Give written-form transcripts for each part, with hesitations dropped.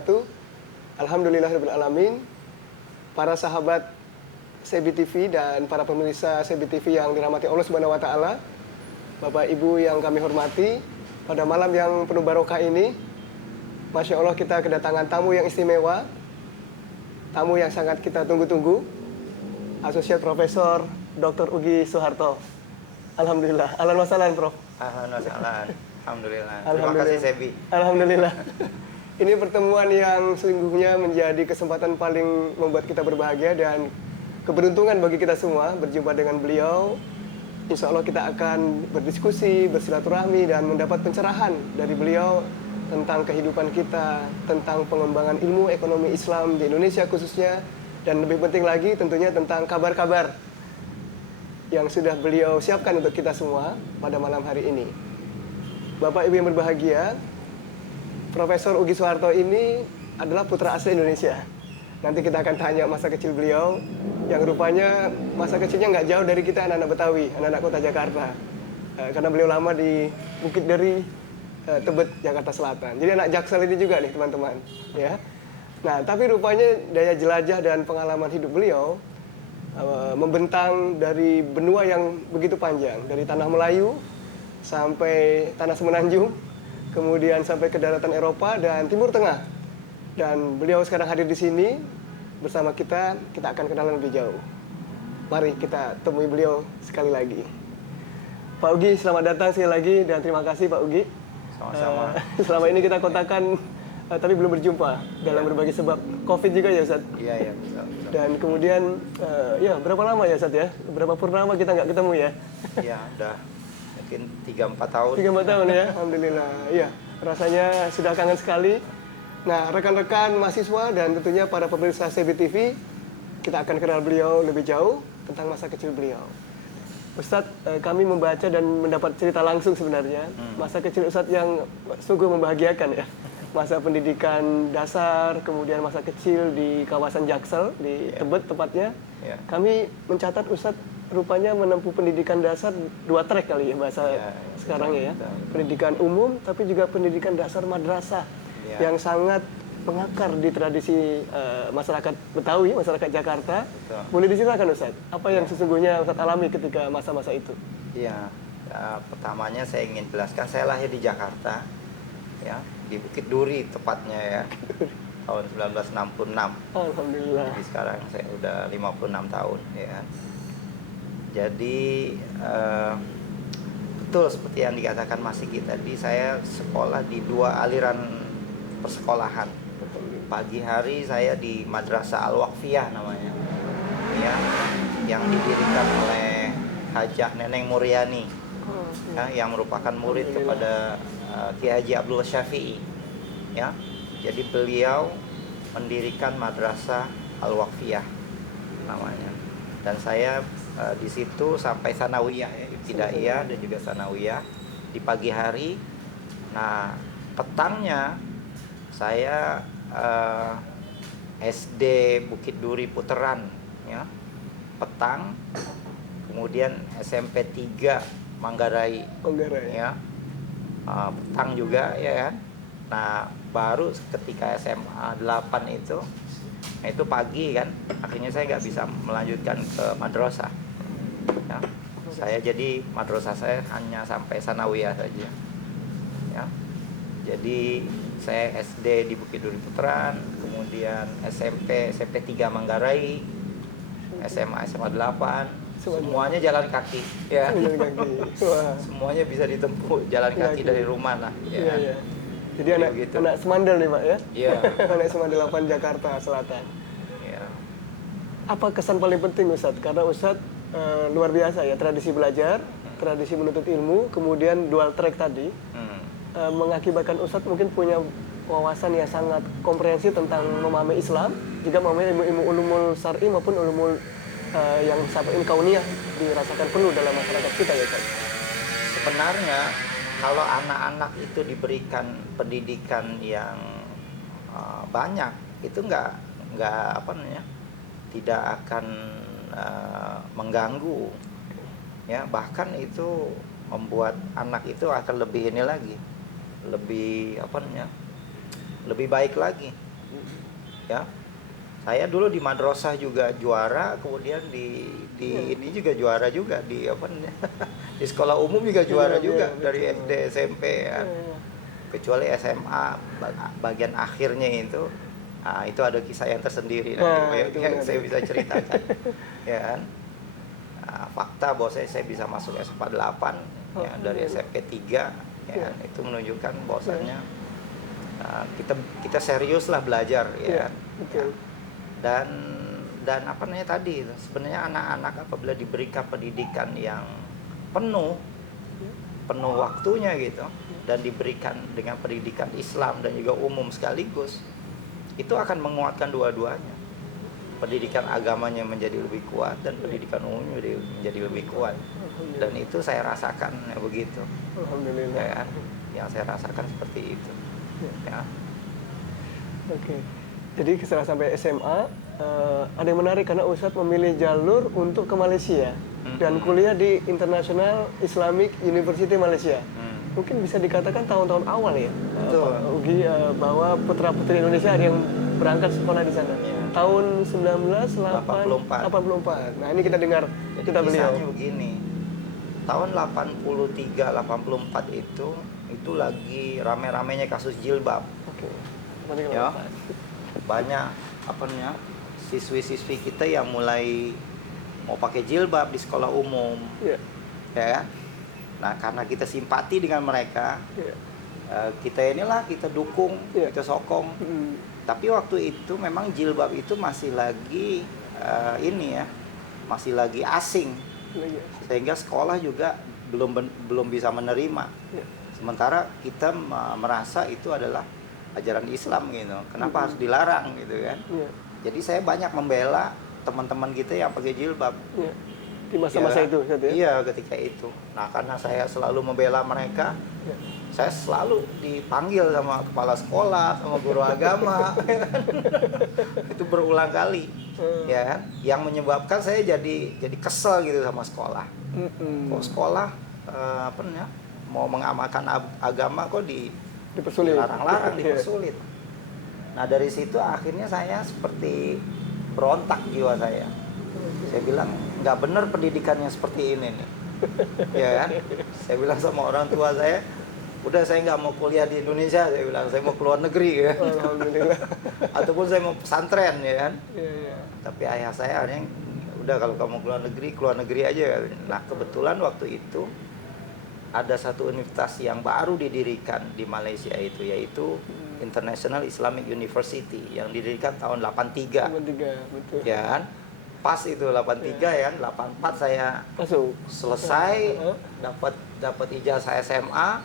wabarakatuh. Alhamdulillahirrahmanirrahim. Para sahabat CB TV dan para pemirsa CB TV yang dirahmati Allah Subhanahu wa taala. Bapak Ibu yang kami hormati, pada malam yang penuh barokah ini, Masya Allah kita kedatangan tamu yang istimewa, tamu yang sangat kita tunggu-tunggu, Asosiat Profesor Dr. Ugi Soeharto. Alhamdulillah. Ahlan wa sahlan, Prof. Ahlan wa sahlan. Alhamdulillah. Terima Alhamdulillah. kasih, Sebi. Alhamdulillah. Ini pertemuan yang sesungguhnya menjadi kesempatan paling membuat kita berbahagia dan keberuntungan bagi kita semua berjumpa dengan beliau. Insya Allah kita akan berdiskusi, bersilaturahmi dan mendapat pencerahan dari beliau tentang kehidupan kita, tentang pengembangan ilmu ekonomi Islam di Indonesia khususnya, dan lebih penting lagi tentunya tentang kabar-kabar yang sudah beliau siapkan untuk kita semua pada malam hari ini. Bapak Ibu yang berbahagia, Profesor Ugi Soeharto ini adalah putra asli Indonesia. Nanti kita akan tanya masa kecil beliau, yang rupanya masa kecilnya nggak jauh dari kita anak-anak Betawi, anak-anak kota Jakarta. Karena beliau lama di Bukit Deri, Tebet, Jakarta Selatan. Jadi anak Jaksel ini juga nih teman-teman. Ya. Nah, tapi rupanya daya jelajah dan pengalaman hidup beliau membentang dari benua yang begitu panjang, dari tanah Melayu sampai tanah Semenanjung, kemudian sampai ke daratan Eropa dan Timur Tengah. Dan beliau sekarang hadir di sini bersama kita akan kenalan lebih jauh. Mari kita temui beliau sekali lagi. Pak Ugi, selamat datang sekali lagi dan terima kasih Pak Ugi. Sama-sama. Selama ini kita kontakkan tapi belum berjumpa dalam berbagai sebab COVID juga ya Ustaz. Iya, betul. Dan kemudian ya berapa lama ya Ustaz ya? Berapa purnama kita nggak ketemu ya? Iya, udah mungkin 3-4 tahun. 3-4 tahun ya, Alhamdulillah. Iya, rasanya sudah kangen sekali. Nah, rekan-rekan mahasiswa dan tentunya para pemirsa CB TV, kita akan kenal beliau lebih jauh tentang masa kecil beliau. Ustadz, kami membaca dan mendapat cerita langsung sebenarnya masa kecil Ustadz yang sungguh membahagiakan ya. Masa pendidikan dasar, kemudian masa kecil di kawasan Jaksel, di Tebet tepatnya. Kami mencatat Ustadz rupanya menempuh pendidikan dasar 2 track kali ya bahasa sekarang ya. Pendidikan umum tapi juga pendidikan dasar madrasah yang sangat mengakar di tradisi masyarakat Betawi, masyarakat Jakarta. Boleh diceritakan Ustadz, apa yang sesungguhnya Ustadz alami ketika masa-masa itu? Iya, pertamanya saya ingin jelaskan, saya lahir di Jakarta, ya, di Bukit Duri tepatnya ya, tahun 1966. Alhamdulillah. Jadi sekarang saya udah 56 tahun, ya. Jadi betul seperti yang dikatakan Mas Sigi tadi, saya sekolah di 2 aliran persekolahan. Pagi hari saya di Madrasah Al-Waqfiyah namanya, ya, yang didirikan oleh Hajah Neneng Muryani, ya, yang merupakan murid kepada Kiai Haji Abdullah Syafi'i, ya. Jadi beliau mendirikan Madrasah Al-Waqfiyah namanya, dan saya di situ sampai sanawiyah, ya, ibtidaiyah dan juga sanawiyah di pagi hari. Nah, petangnya saya SD Bukit Duri Puteran, ya, petang, kemudian SMP 3 Manggarai, ya, petang juga ya kan. Nah, baru ketika SMA 8 itu, nah itu pagi kan, akhirnya saya nggak bisa melanjutkan ke madrasah, ya. Saya jadi madrasah saya hanya sampai sanawiyah saja, ya. Jadi saya SD di Bukit Duri Puteran, kemudian SMP 3 Manggarai, SMA 8, semuanya jalan kaki, ya. Semuanya bisa ditempuh jalan kaki dari rumah lah, ya. Iya. Jadi anak Semandal nih Pak ya? Iya. Anak Semandal 8 Jakarta Selatan. Iya. Apa kesan paling penting Ustadz? Karena Ustadz luar biasa ya, tradisi belajar, tradisi menuntut ilmu, kemudian dual track tadi. Mengakibatkan Ustadz mungkin punya wawasan yang sangat komprehensif tentang memahami Islam, juga memahami ilmu-ilmu ulumul syar'i maupun ulumul yang sabain kauniyah dirasakan penuh dalam masyarakat kita ya Ustadz. Sebenarnya kalau anak-anak itu diberikan pendidikan yang banyak, itu nggak apa namanya, tidak akan mengganggu, ya, bahkan itu membuat anak itu akan lebih ini lagi, lebih apa namanya, lebih baik lagi, Ya, saya dulu di madrasah juga juara, kemudian di ini juga juara juga di apa namanya, di sekolah umum juga juara juga dari SD SMP ya. Kecuali SMA bagian akhirnya itu, nah, itu ada kisah yang tersendiri nanti yang saya bisa ceritakan. Ya kan? Nah, fakta bahwa saya bisa masuk SMA 8 ya, dari SMP 3 ya kan? Itu menunjukkan bahwasannya kita serius lah belajar ya. Ya. Dan apa namanya tadi, sebenarnya anak-anak apabila diberikan pendidikan yang penuh waktunya gitu, dan diberikan dengan pendidikan Islam dan juga umum sekaligus, itu akan menguatkan dua-duanya. Pendidikan agamanya menjadi lebih kuat dan pendidikan umumnya menjadi lebih kuat. Dan itu saya rasakan ya, begitu. Alhamdulillah. Ya, yang saya rasakan seperti itu. Ya. Oke. Jadi setelah sampai SMA, ada yang menarik karena Ustadz memilih jalur untuk ke Malaysia dan kuliah di International Islamic University Malaysia. Mungkin bisa dikatakan tahun-tahun awal ya, Pak Ugi, bahwa putra-putri Indonesia ada yang berangkat sekolah di sana. Ya. Tahun 1984. Nah ini kita dengar cerita beliau. Kisahnya begini, tahun 83-84 itu lagi rame-ramenya kasus jilbab. Oke. Ya, banyak apa namanya, siswi-siswi kita yang mulai mau pakai jilbab di sekolah umum. Ya kan? Nah, karena kita simpati dengan mereka, kita dukung, kita sokong. Tapi waktu itu memang jilbab itu masih lagi masih lagi asing, sehingga sekolah juga belum bisa menerima. Sementara kita merasa itu adalah ajaran Islam gitu. Kenapa harus dilarang gitu kan? Jadi saya banyak membela teman-teman kita yang pakai jilbab. Di masa-masa itu, ya? Iya, ketika itu. Nah, karena saya selalu membela mereka, saya selalu dipanggil sama kepala sekolah, sama guru agama. Itu berulang kali, ya kan? Yang menyebabkan saya jadi kesel gitu sama sekolah. Kok sekolah apa namanya, mau mengamalkan agama kok dilarang-larang, dipersulit. Nah, dari situ akhirnya saya seperti berontak jiwa saya. Saya bilang, nggak benar pendidikannya seperti ini nih. Ya kan? Saya bilang sama orang tua saya, udah saya nggak mau kuliah di Indonesia, saya bilang, saya mau keluar negeri ya. Alhamdulillah. Ataupun saya mau pesantren ya kan. Tapi ayah saya akhirnya, udah kalau kamu keluar negeri aja. Nah, kebetulan waktu itu ada satu universitas yang baru didirikan di Malaysia itu, yaitu International Islamic University, yang didirikan tahun 83. 83, betul. Ya kan? Pas itu 83 ya, 84 saya masuk, selesai, dapat ijazah SMA.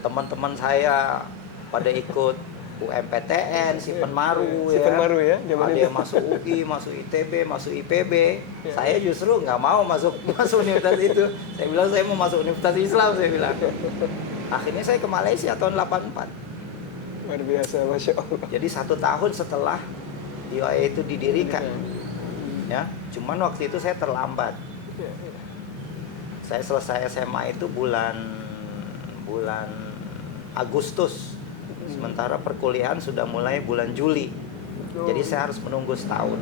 Teman-teman saya pada ikut UMPTN, Sipen Maru ya. Sipen Maru ya, ada yang masuk UI, masuk ITB, masuk IPB. Saya justru nggak mau masuk universitas itu. Saya bilang saya mau masuk Universitas Islam, saya bilang. Akhirnya saya ke Malaysia tahun 84. Luar biasa, Masya Allah. Jadi 1 tahun setelah IOA itu didirikan. Ya, cuman waktu itu saya terlambat. Saya selesai SMA itu bulan Agustus, sementara perkuliahan sudah mulai bulan Juli. Jadi saya harus menunggu setahun.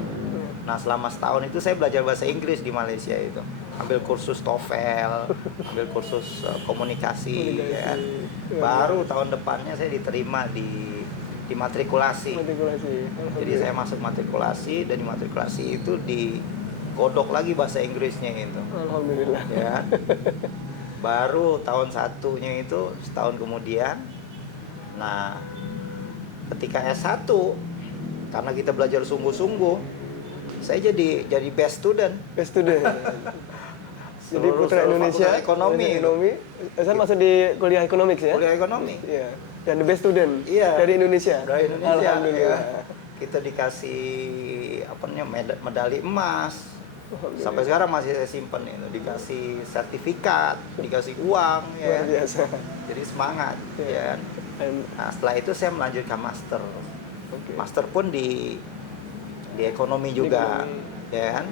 Nah, selama setahun itu saya belajar bahasa Inggris di Malaysia itu, ambil kursus TOEFL, ambil kursus komunikasi, ya. Baru tahun depannya saya diterima di matrikulasi. Jadi saya masuk matrikulasi, dan di matrikulasi itu digodok lagi bahasa Inggrisnya itu. Alhamdulillah. Ya. Baru tahun satunya itu setahun kemudian. Nah, ketika S1, karena kita belajar sungguh-sungguh, saya jadi best student. Jadi putra Indonesia ekonomi. Saya masuk di kuliah ekonomi ya. Kuliah ekonomi. Iya. Dan the best student dari Indonesia. Alhamdulillah. Ya. Kita dikasih medali emas. Sampai sekarang masih saya simpen itu. Dikasih sertifikat, dikasih uang, ya. Luar biasa. Jadi semangat, ya. Nah, setelah itu saya melanjutkan master. Master pun di ekonomi juga, ya kan?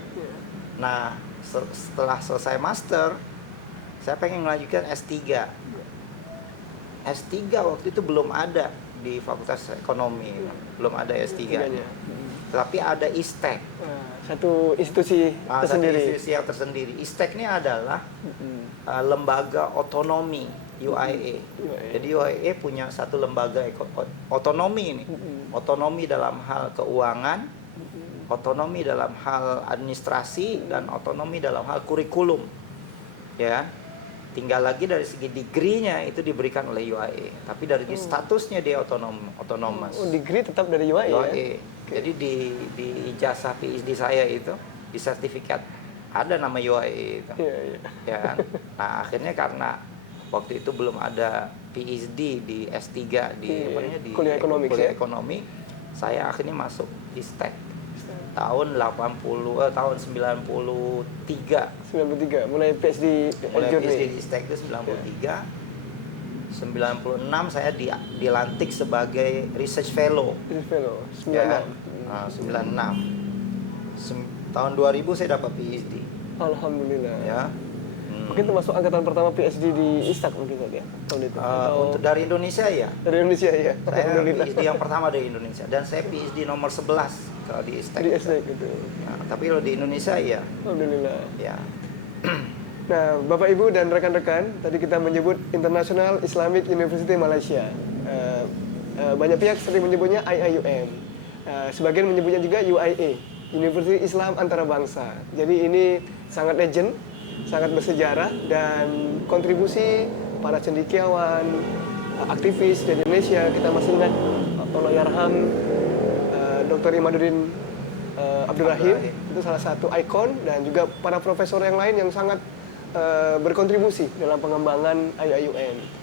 Nah, setelah selesai master, saya pengen melanjutkan S3. S3 waktu itu belum ada di Fakultas Ekonomi, belum ada S3. Tiganya. Tapi ada ISTEK. Satu institusi tersendiri. Satu institusi yang tersendiri. ISTEK ini adalah lembaga otonomi UIA. Jadi UIA punya satu lembaga otonomi ini. Otonomi dalam hal keuangan, otonomi dalam hal administrasi, dan otonomi dalam hal kurikulum. Ya. Tinggal lagi dari segi degree-nya itu diberikan oleh UIA. Tapi dari statusnya dia otonomous. Oh, degree tetap dari UIA. UIA. Ya? Jadi di ijazah PhD saya itu, di sertifikat ada nama UIA itu. Iya. Ya kan? Nah, akhirnya karena waktu itu belum ada PhD di S3 di kuliah ekonomi, saya akhirnya masuk ISTEK tahun 93. 93 mulai PhD PhD di ISTEK itu 93. 96 saya dilantik sebagai research fellow. Research fellow 96. Ya, 96. Tahun 2000 saya dapat PhD. Alhamdulillah. Ya. Mungkin termasuk angkatan pertama PhD di ISTAK mungkin tadi ya tahun itu. Untuk dari Indonesia ya. Dari Indonesia ya. Saya PhD yang pertama dari Indonesia, dan saya PhD nomor 11 kalau di ISTEK. Di ISTEK gitu. Nah, tapi kalau di Indonesia ya. Alhamdulillah. Ya. Nah, Bapak Ibu dan rekan-rekan, tadi kita menyebut International Islamic University Malaysia. Banyak pihak sering menyebutnya IIUM. Sebagian menyebutnya juga UIA, University Islam Antarabangsa. Jadi ini sangat legend, sangat bersejarah, dan kontribusi para cendekiawan, aktivis di Indonesia, kita masih ingat Allah Yarham, Dr. Imaduddin Abdul Rahim, itu salah satu ikon, dan juga para profesor yang lain yang sangat berkontribusi dalam pengembangan IIUM.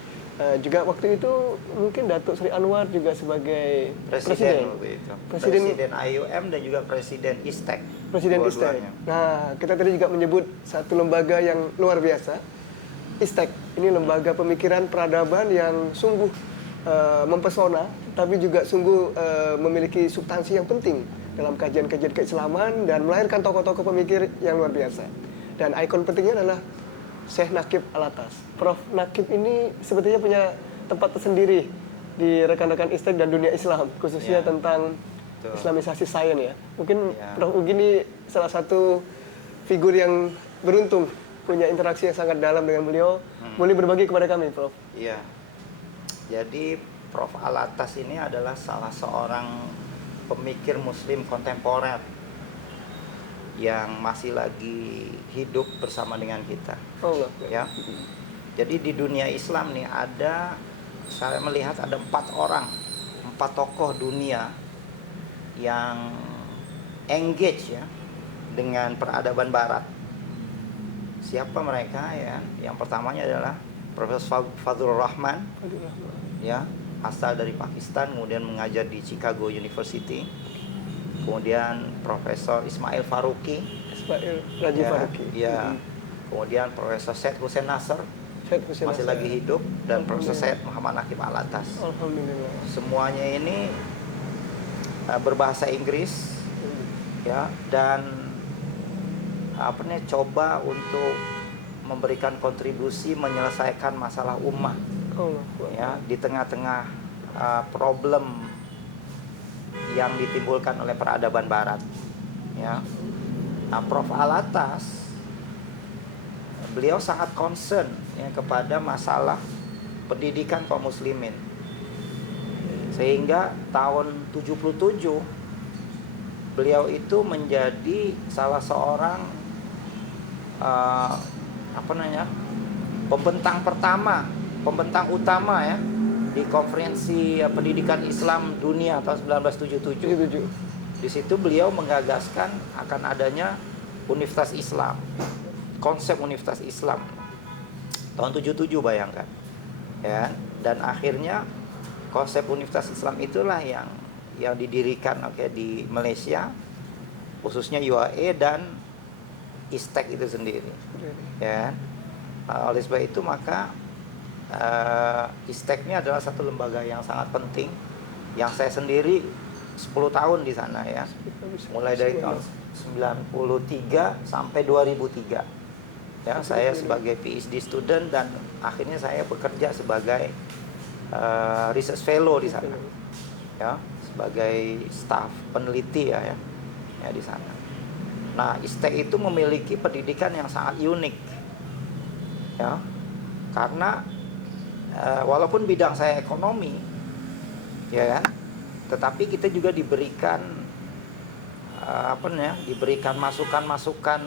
Juga waktu itu mungkin Datuk Sri Anwar juga sebagai presiden waktu itu. Presiden IUM dan juga presiden ISTEK. Presiden ISTEK. Nah, kita tadi juga menyebut satu lembaga yang luar biasa, ISTEK. Ini lembaga pemikiran peradaban yang sungguh mempesona, tapi juga sungguh memiliki substansi yang penting dalam kajian-kajian keislaman dan melahirkan tokoh-tokoh pemikir yang luar biasa. Dan ikon pentingnya adalah Syekh Nakib Alatas. Prof. Nakib ini sebetulnya punya tempat tersendiri di rekan-rekan ISTEK dan dunia Islam, khususnya tentang Islamisasi sains ya. Mungkin Prof. Ugi ini salah satu figur yang beruntung punya interaksi yang sangat dalam dengan beliau. Boleh berbagi kepada kami, Prof. Iya. Jadi Prof. Alatas ini adalah salah seorang pemikir Muslim kontemporer yang masih lagi hidup bersama dengan kita. Allah. Ya. Jadi di dunia Islam nih saya melihat ada 4 tokoh dunia yang engage ya dengan peradaban Barat. Siapa mereka ya? Yang pertamanya adalah Profesor Fadlur Rahman, ya, asal dari Pakistan, kemudian mengajar di Chicago University. Kemudian Profesor Ismail Faruqi, Raji Faruqi. Ya. Kemudian Profesor Syed Hussein Nasr masih lagi hidup, dan Profesor Syed Muhammad Nakib Alatas. Alhamdulillah. Semuanya ini berbahasa Inggris, ya, dan coba untuk memberikan kontribusi menyelesaikan masalah ummah, ya, di tengah-tengah problem yang ditimbulkan oleh peradaban Barat, ya. Nah, Prof. Alatas, beliau sangat concern ya kepada masalah pendidikan kaum muslimin, sehingga tahun 77 beliau itu menjadi salah seorang pembentang utama ya di konferensi pendidikan Islam dunia tahun 1977. Di situ beliau menggagaskan akan adanya Universitas Islam, konsep Universitas Islam tahun 77, bayangkan ya. Dan akhirnya konsep Universitas Islam itulah yang didirikan di Malaysia, khususnya UAE dan ISTEK itu sendiri ya. Oleh sebab itu maka ISTEK ini adalah satu lembaga yang sangat penting, yang saya sendiri 10 tahun di sana ya, mulai dari tahun 93 sampai 2003 ya. Saya sebagai PhD student, dan akhirnya saya bekerja sebagai research fellow di sana, ya, sebagai staf peneliti ya di sana. Nah, ISTEK itu memiliki pendidikan yang sangat unik, ya, karena walaupun bidang saya ekonomi, ya kan, tetapi kita juga diberikan diberikan masukan-masukan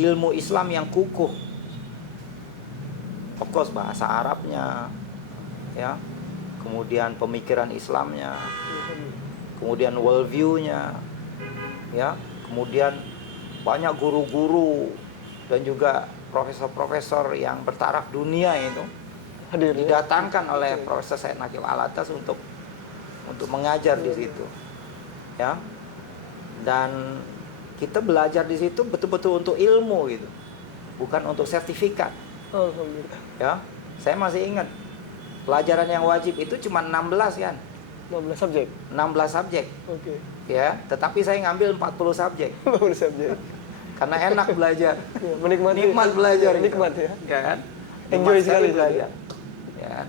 ilmu Islam yang kukuh. Of course bahasa Arabnya, ya, kemudian pemikiran Islamnya, kemudian worldview-nya, ya, kemudian banyak guru-guru dan juga profesor-profesor yang bertaraf dunia itu hadir, didatangkan oleh Profesor Said Naqib Alatas untuk mengajar di situ, ya. Dan kita belajar di situ betul-betul untuk ilmu gitu, bukan untuk sertifikat. Alhamdulillah. Ya, saya masih ingat pelajaran yang wajib itu cuma 16 kan. 16 subjek. 16 subjek. Oke. Ya, tetapi saya ngambil 40 subjek. 40 subjek. Karena enak belajar. Ya, menikmati. Nikmat belajar. Ya, nikmat ya. Ya kan? Enjoy Nikmat sekali belajar. Ya.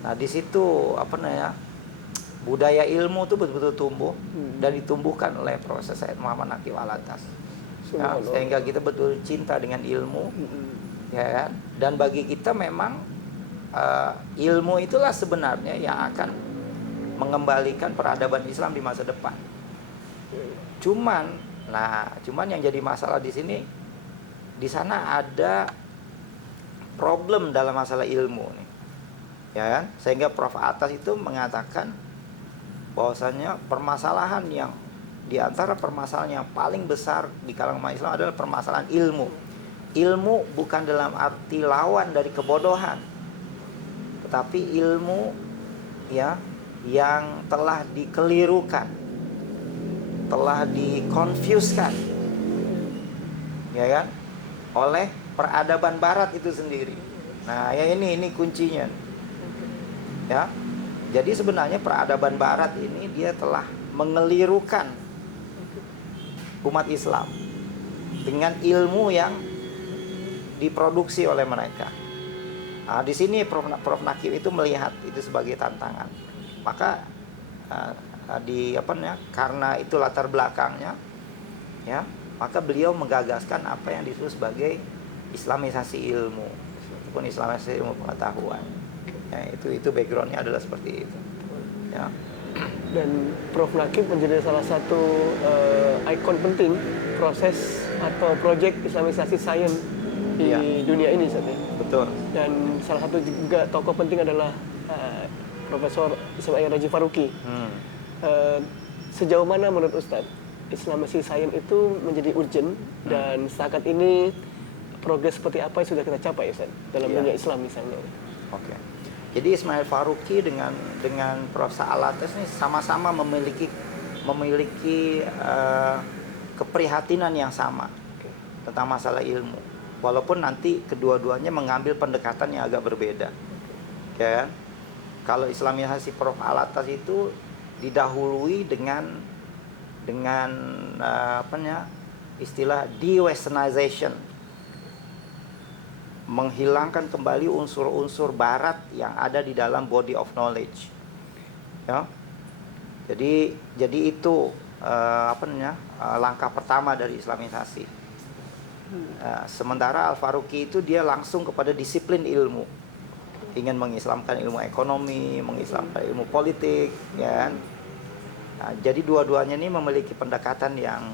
Nah, di situ budaya ilmu itu betul-betul tumbuh dan ditumbuhkan oleh Profesor Said Muhammad Naqib Alatas. Ya, sehingga kita betul cinta dengan ilmu. Ya kan? Dan bagi kita memang ilmu itulah sebenarnya yang akan mengembalikan peradaban Islam di masa depan. Cuman yang jadi masalah di sini, di sana ada problem dalam masalah ilmu nih. Ya kan? Sehingga Prof Atas itu mengatakan bahwasanya permasalahan yang di antara permasalahan yang paling besar di kalangan umat Islam adalah permasalahan ilmu. Ilmu bukan dalam arti lawan dari kebodohan, tetapi ilmu ya yang telah dikelirukan, telah dikonfuskan, ya kan, oleh peradaban Barat itu sendiri. Nah, ya ini kuncinya, ya. Jadi sebenarnya peradaban Barat ini dia telah mengelirukan umat Islam dengan ilmu yang diproduksi oleh mereka. Nah, di sini Prof Naqib itu melihat itu sebagai tantangan. Maka karena itu latar belakangnya, ya, maka beliau menggagaskan apa yang disebut sebagai Islamisasi ilmu, ataupun Islamisasi ilmu pengetahuan. Ya, itu backgroundnya adalah seperti itu. Ya. Dan Prof Naqib menjadi salah satu ikon penting proses atau proyek Islamisasi sains di dunia ini saat ini. Betul. Dan salah satu juga tokoh penting adalah Profesor Ismail Raji Faruqi. Sejauh mana menurut Ustadz Islamisasi sains itu menjadi urgent dan setakat ini progres seperti apa yang sudah kita capai Ustadz dalam dunia Islam misalnya? Oke. Jadi Ismail Faruqi dengan Prof Alatas ini sama-sama memiliki keprihatinan yang sama tentang masalah ilmu. Walaupun nanti kedua-duanya mengambil pendekatan yang agak berbeda. Ya. Kalau Islamisasi Prof Alatas itu didahului dengan istilah de-westernization, menghilangkan kembali unsur-unsur Barat yang ada di dalam body of knowledge. Ya, jadi itu langkah pertama dari Islamisasi. Sementara Al-Faruqi itu dia langsung kepada disiplin ilmu, ingin mengislamkan ilmu ekonomi, mengislamkan ilmu politik, ya kan? Nah, jadi dua-duanya ini memiliki pendekatan yang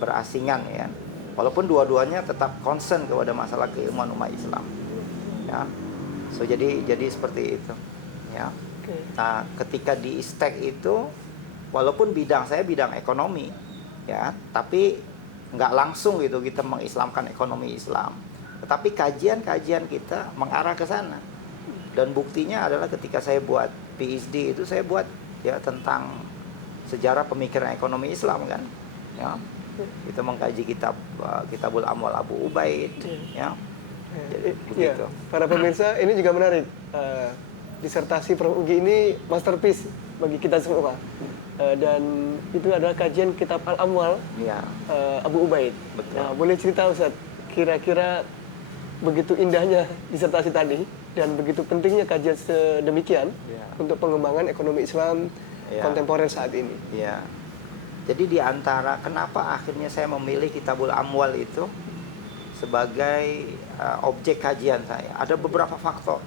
berasingan, ya. Walaupun dua-duanya tetap concern kepada masalah keilmuan umat Islam, ya. So jadi seperti itu, ya. Nah, ketika di ISTEK itu, walaupun bidang saya bidang ekonomi, ya, tapi nggak langsung gitu kita mengislamkan ekonomi Islam. Tetapi kajian-kajian kita mengarah ke sana. Dan buktinya adalah ketika saya buat PhD itu saya buat ya tentang sejarah pemikiran ekonomi Islam kan. Ya. Kita mengkaji Kitabul Amwal Abu Ubaid, ya. Jadi begitu. Para pemirsa, ini juga menarik. Disertasi Prof Ugi ini masterpiece bagi kita semua. Dan itu adalah kajian Kitab Al-Amwal Abu Ubaid. Betul. Nah, boleh cerita Ustaz, kira-kira begitu indahnya disertasi tadi, dan begitu pentingnya kajian sedemikian Ya. untuk pengembangan ekonomi Islam Ya. kontemporer saat ini. Ya. Jadi di antara kenapa akhirnya saya memilih Kitabul Amwal itu sebagai objek kajian saya, ada beberapa faktor.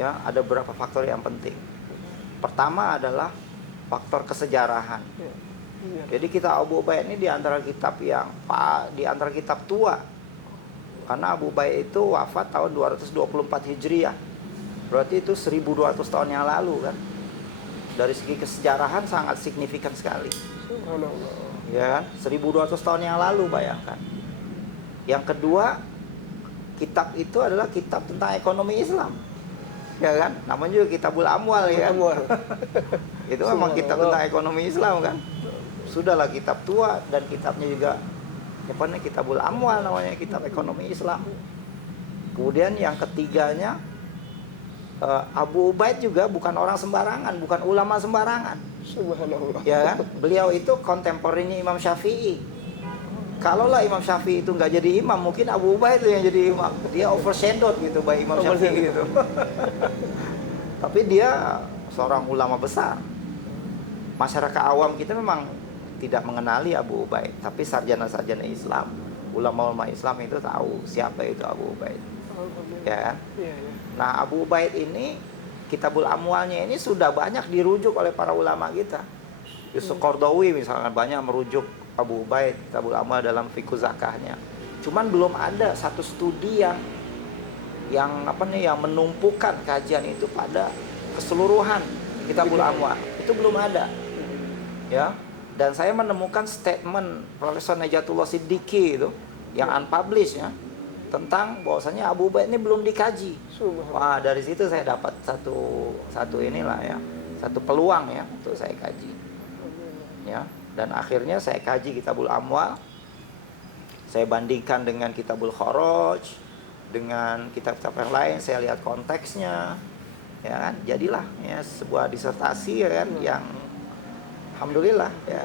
Ya, ada beberapa faktor yang penting. Pertama adalah faktor kesejarahan. Ya. Ya. Jadi Kitab Abu Ubaid ini di antara kitab di antara kitab tua. Karena Abu Ubaid itu wafat tahun 224 Hijriah. Berarti itu 1200 tahun yang lalu kan. Dari segi kesejarahan sangat signifikan sekali. Subhanallah. Ya kan? 1200 tahun yang lalu, bayangkan. Yang kedua, kitab itu adalah kitab tentang ekonomi Islam. Ya kan? Namanya juga Kitabul Amwal ya. Amwal. Itu memang kitab tentang ekonomi Islam kan. Sudahlah kitab tua dan kitabnya juga apa nih, Kitabul Amwal namanya, kitab ekonomi Islam. Kemudian yang ketiganya, Abu Ubaid juga bukan orang sembarangan, bukan ulama sembarangan. Subhanallah. Ya kan? Beliau itu kontemporer Imam Syafi'i. Kalaulah Imam Syafi'i itu nggak jadi imam, mungkin Abu Ubaid itu yang jadi imam. Dia overshadowed gitu by Imam Syafi'i gitu. Tapi dia seorang ulama besar. Masyarakat awam kita memang tidak mengenali Abu Ubaid, tapi sarjana-sarjana Islam, ulama-ulama Islam itu tahu siapa itu Abu Ubaid. Ya kan? Iya, iya. Nah, Abu Ubaid ini, Kitabul Amwalnya ini sudah banyak dirujuk oleh para ulama kita. Yusuf Qardawi misalkan banyak merujuk Abu Ubaid, Kitabul Amwal dalam fikih zakahnya. Cuman belum ada satu studi yang menumpukan kajian itu pada keseluruhan Kitabul Amwal. Itu belum ada. Ya. Dan saya menemukan statement Profesor Najatullah Siddiqi itu yang unpublished ya, tentang bahwasanya Abu Ubaid ini belum dikaji. Wah, dari situ saya dapat satu inilah ya, satu peluang ya untuk saya kaji. Ya, dan akhirnya saya kaji Kitabul Amwal. Saya bandingkan dengan Kitabul Kharaj, dengan kitab-kitab yang lain, saya lihat konteksnya. Ya kan? Jadilah ya sebuah disertasi ya kan, yang alhamdulillah ya.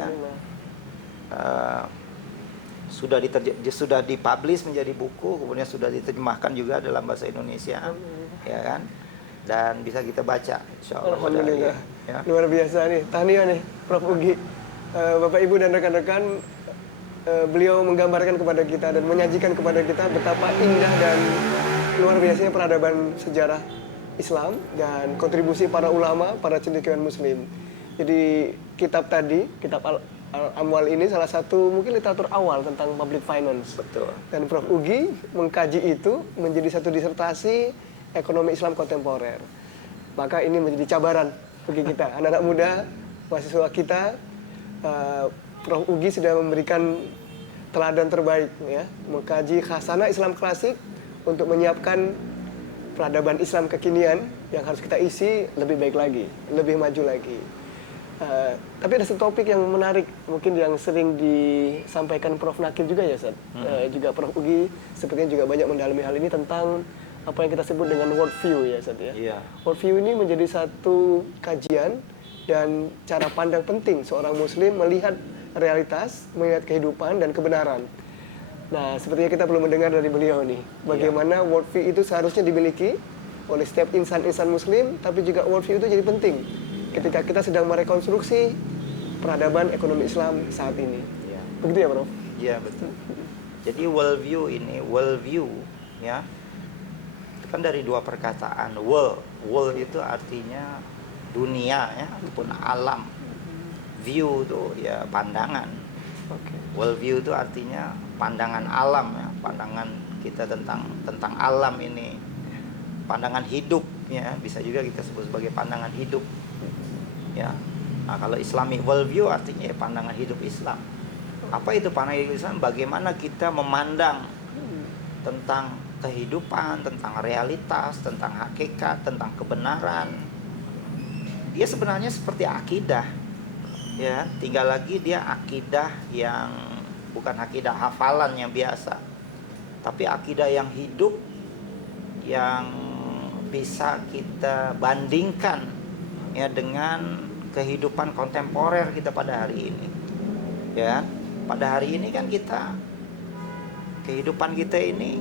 Sudah dipublish menjadi buku, kemudian sudah diterjemahkan juga dalam bahasa Indonesia, ya kan, dan bisa kita baca, insyaallah. Alhamdulillah, ya. Luar biasa nih, tahniah nih, Prof Ugi, Bapak Ibu dan rekan-rekan, beliau menggambarkan kepada kita dan menyajikan kepada kita betapa indah dan luar biasanya peradaban sejarah Islam dan kontribusi para ulama, para cendekiawan Muslim. Jadi kitab tadi, kitab Amwal ini salah satu mungkin literatur awal tentang public finance. Betul. Dan Prof Ugi mengkaji itu menjadi satu disertasi ekonomi Islam kontemporer. Maka ini menjadi cabaran bagi kita, anak-anak muda, mahasiswa kita. Prof Ugi sudah memberikan teladan terbaik, ya, mengkaji khasanah Islam klasik untuk menyiapkan peradaban Islam kekinian yang harus kita isi lebih baik lagi, lebih maju lagi. Tapi ada satu topik yang menarik, mungkin yang sering disampaikan Prof Nakil juga ya, Ustaz. Juga Prof Ugi sepertinya juga banyak mendalami hal ini tentang apa yang kita sebut dengan worldview ya, Ustaz ya. Iya. Worldview ini menjadi satu kajian dan cara pandang penting seorang Muslim melihat realitas, melihat kehidupan dan kebenaran. Nah, sepertinya kita belum mendengar dari beliau nih, bagaimana worldview itu seharusnya dimiliki oleh setiap insan-insan Muslim, tapi juga worldview itu jadi penting ketika kita sedang merekonstruksi peradaban ekonomi Islam saat ini. Ya. Begitu ya, Prof? Iya, betul. Jadi worldview ya, itu kan dari dua perkataan. World itu artinya dunia ya, ataupun alam. View itu ya pandangan. Oke. Worldview itu artinya pandangan alam ya, pandangan kita tentang alam ini. Pandangan hidup ya, bisa juga kita sebut sebagai pandangan hidup. Ya. Nah, kalau Islamic worldview artinya ya pandangan hidup Islam. Apa itu pandangan hidup Islam? Bagaimana kita memandang tentang kehidupan, tentang realitas, tentang hakikat, tentang kebenaran. Dia sebenarnya seperti akidah. Ya, tinggal lagi dia akidah yang bukan akidah hafalan yang biasa, tapi akidah yang hidup, yang bisa kita bandingkan ya dengan kehidupan kontemporer kita pada hari ini. Ya, pada hari ini kan kehidupan kita ini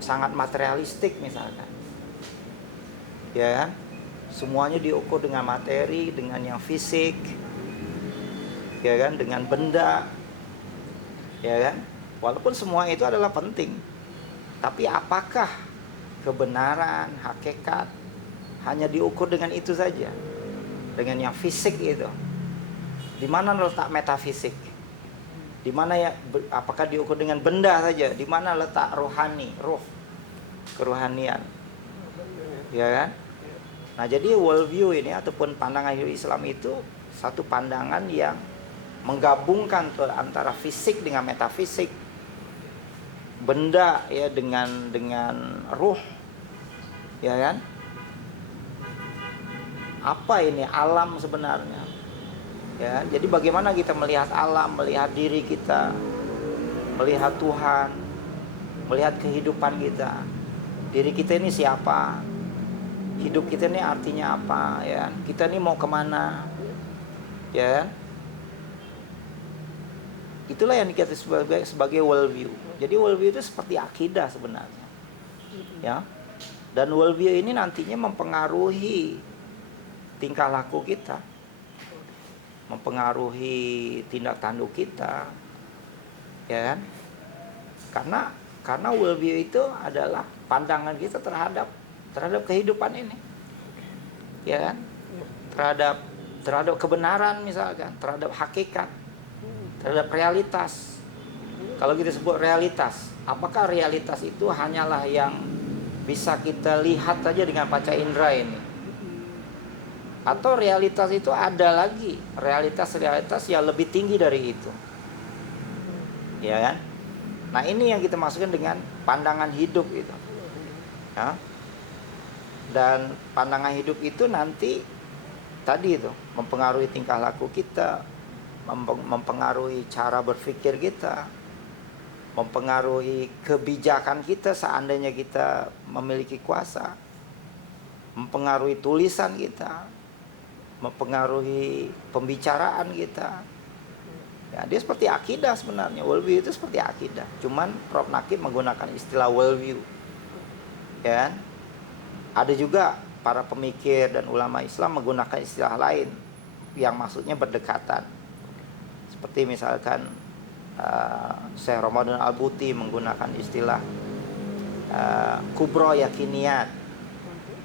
sangat materialistik misalkan. Ya kan? Semuanya diukur dengan materi, dengan yang fisik. Ya kan? Dengan benda. Ya kan? Walaupun semua itu adalah penting. Tapi apakah kebenaran, hakikat hanya diukur dengan itu saja? Dengan yang fisik itu? Di mana letak metafisik? Di mana ya, apakah diukur dengan benda saja? Di mana letak rohani, roh, kerohanian? Ya kan? Nah, jadi worldview ini ataupun pandangan hidup Islam itu satu pandangan yang menggabungkan antara fisik dengan metafisik, benda ya dengan ruh, ya kan? Apa ini alam sebenarnya? Ya, jadi bagaimana kita melihat alam, melihat diri kita, melihat Tuhan, melihat kehidupan kita. Diri kita ini siapa? Hidup kita ini artinya apa? Ya, kita ini mau kemana? Ya, itulah yang dikatakan sebagai worldview. Jadi worldview itu seperti akidah sebenarnya. Ya, dan worldview ini nantinya mempengaruhi tingkah laku kita, mempengaruhi tindak tanduk kita, ya kan? Karena worldview itu adalah pandangan kita terhadap kehidupan ini, ya kan? Terhadap kebenaran misalkan, terhadap hakikat, terhadap realitas. Kalau kita sebut realitas, apakah realitas itu hanyalah yang bisa kita lihat saja dengan panca indera ini? Atau realitas itu ada lagi realitas yang lebih tinggi dari itu, ya kan? Nah, ini yang kita maksudkan dengan pandangan hidup itu, ya. Dan pandangan hidup itu nanti tadi itu mempengaruhi tingkah laku kita, mempengaruhi cara berpikir kita, mempengaruhi kebijakan kita seandainya kita memiliki kuasa, mempengaruhi tulisan kita, mempengaruhi pembicaraan kita. Ya, dia seperti akidah sebenarnya. Worldview itu seperti akidah. Cuman Prof. Nakib menggunakan istilah worldview. Ya kan? Ada juga para pemikir dan ulama Islam menggunakan istilah lain yang maksudnya berdekatan. Seperti misalkan Syekh Ramadan Al-Buti menggunakan istilah kubro yakiniyat.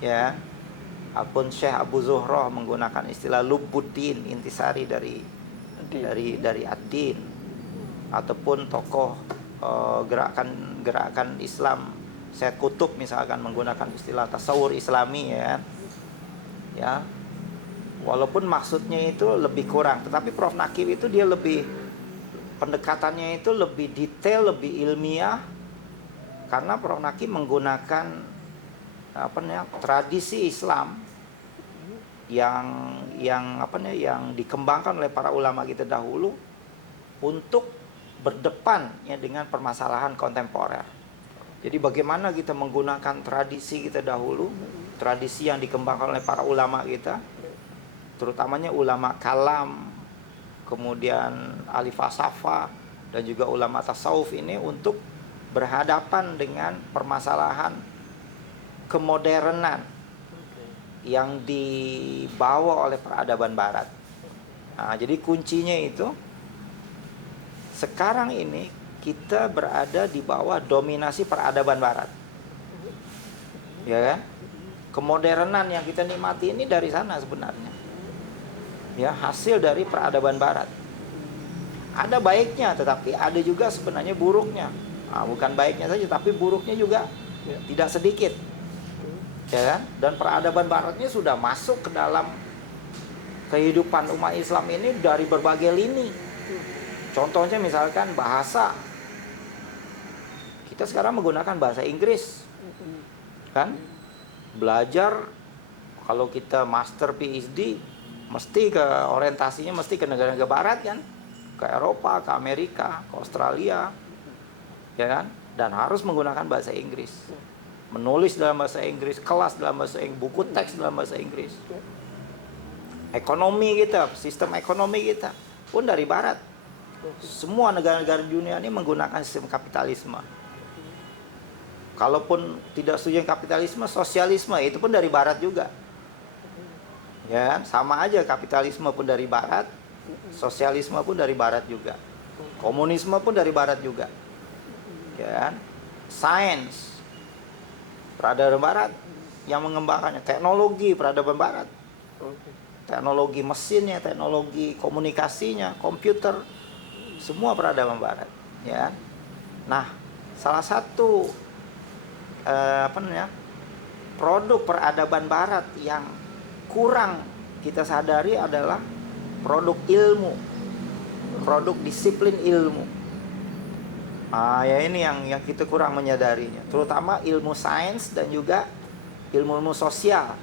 Ya. Apun Syekh Abu Zuhroh menggunakan istilah Lubbuddin, intisari dari ad-din. Ataupun tokoh gerakan Islam Syed Qutb misalkan menggunakan istilah tasawur Islami, ya. Ya. Walaupun maksudnya itu lebih kurang, tetapi Prof. Nakib itu dia lebih pendekatannya itu lebih detail, lebih ilmiah, karena Prof. Nakib menggunakan tradisi Islam yang dikembangkan oleh para ulama kita dahulu untuk berdepan ya dengan permasalahan kontemporer. Jadi bagaimana kita menggunakan tradisi kita dahulu, tradisi yang dikembangkan oleh para ulama kita, terutamanya ulama kalam, kemudian ahli falsafah dan juga ulama tasawuf ini untuk berhadapan dengan permasalahan kemodernan yang dibawa oleh peradaban barat. Nah, jadi kuncinya itu sekarang ini kita berada di bawah dominasi peradaban barat. Ya kan? Kemodernan yang kita nikmati ini dari sana sebenarnya. Ya, hasil dari peradaban barat. Ada baiknya, tetapi ada juga sebenarnya buruknya. Nah, bukan baiknya saja, tapi buruknya juga tidak sedikit. Ya kan? Dan peradaban baratnya sudah masuk ke dalam kehidupan umat Islam ini dari berbagai lini. Contohnya misalkan bahasa. Kita sekarang menggunakan bahasa Inggris. Kan? Belajar, kalau kita master PhD, mesti ke orientasinya mesti ke negara-negara barat kan? Ke Eropa, ke Amerika, ke Australia. Ya kan? Dan harus menggunakan bahasa Inggris. Menulis dalam bahasa Inggris, kelas dalam bahasa Inggris, buku teks dalam bahasa Inggris. Ekonomi kita, sistem ekonomi kita pun dari barat. Semua negara-negara dunia ini menggunakan sistem kapitalisme. Kalaupun tidak setuju kapitalisme, sosialisme itu pun dari barat juga. Ya, sama aja, kapitalisme pun dari barat, sosialisme pun dari barat juga. Komunisme pun dari barat juga. Ya. Sains peradaban barat yang mengembangkannya, teknologi peradaban barat. Teknologi mesinnya, teknologi komunikasinya, komputer, semua peradaban barat, ya. Nah, salah satu produk peradaban barat yang kurang kita sadari adalah produk ilmu, produk disiplin ilmu. Ya ini yang kita kurang menyadarinya, terutama ilmu sains dan juga ilmu-ilmu sosial,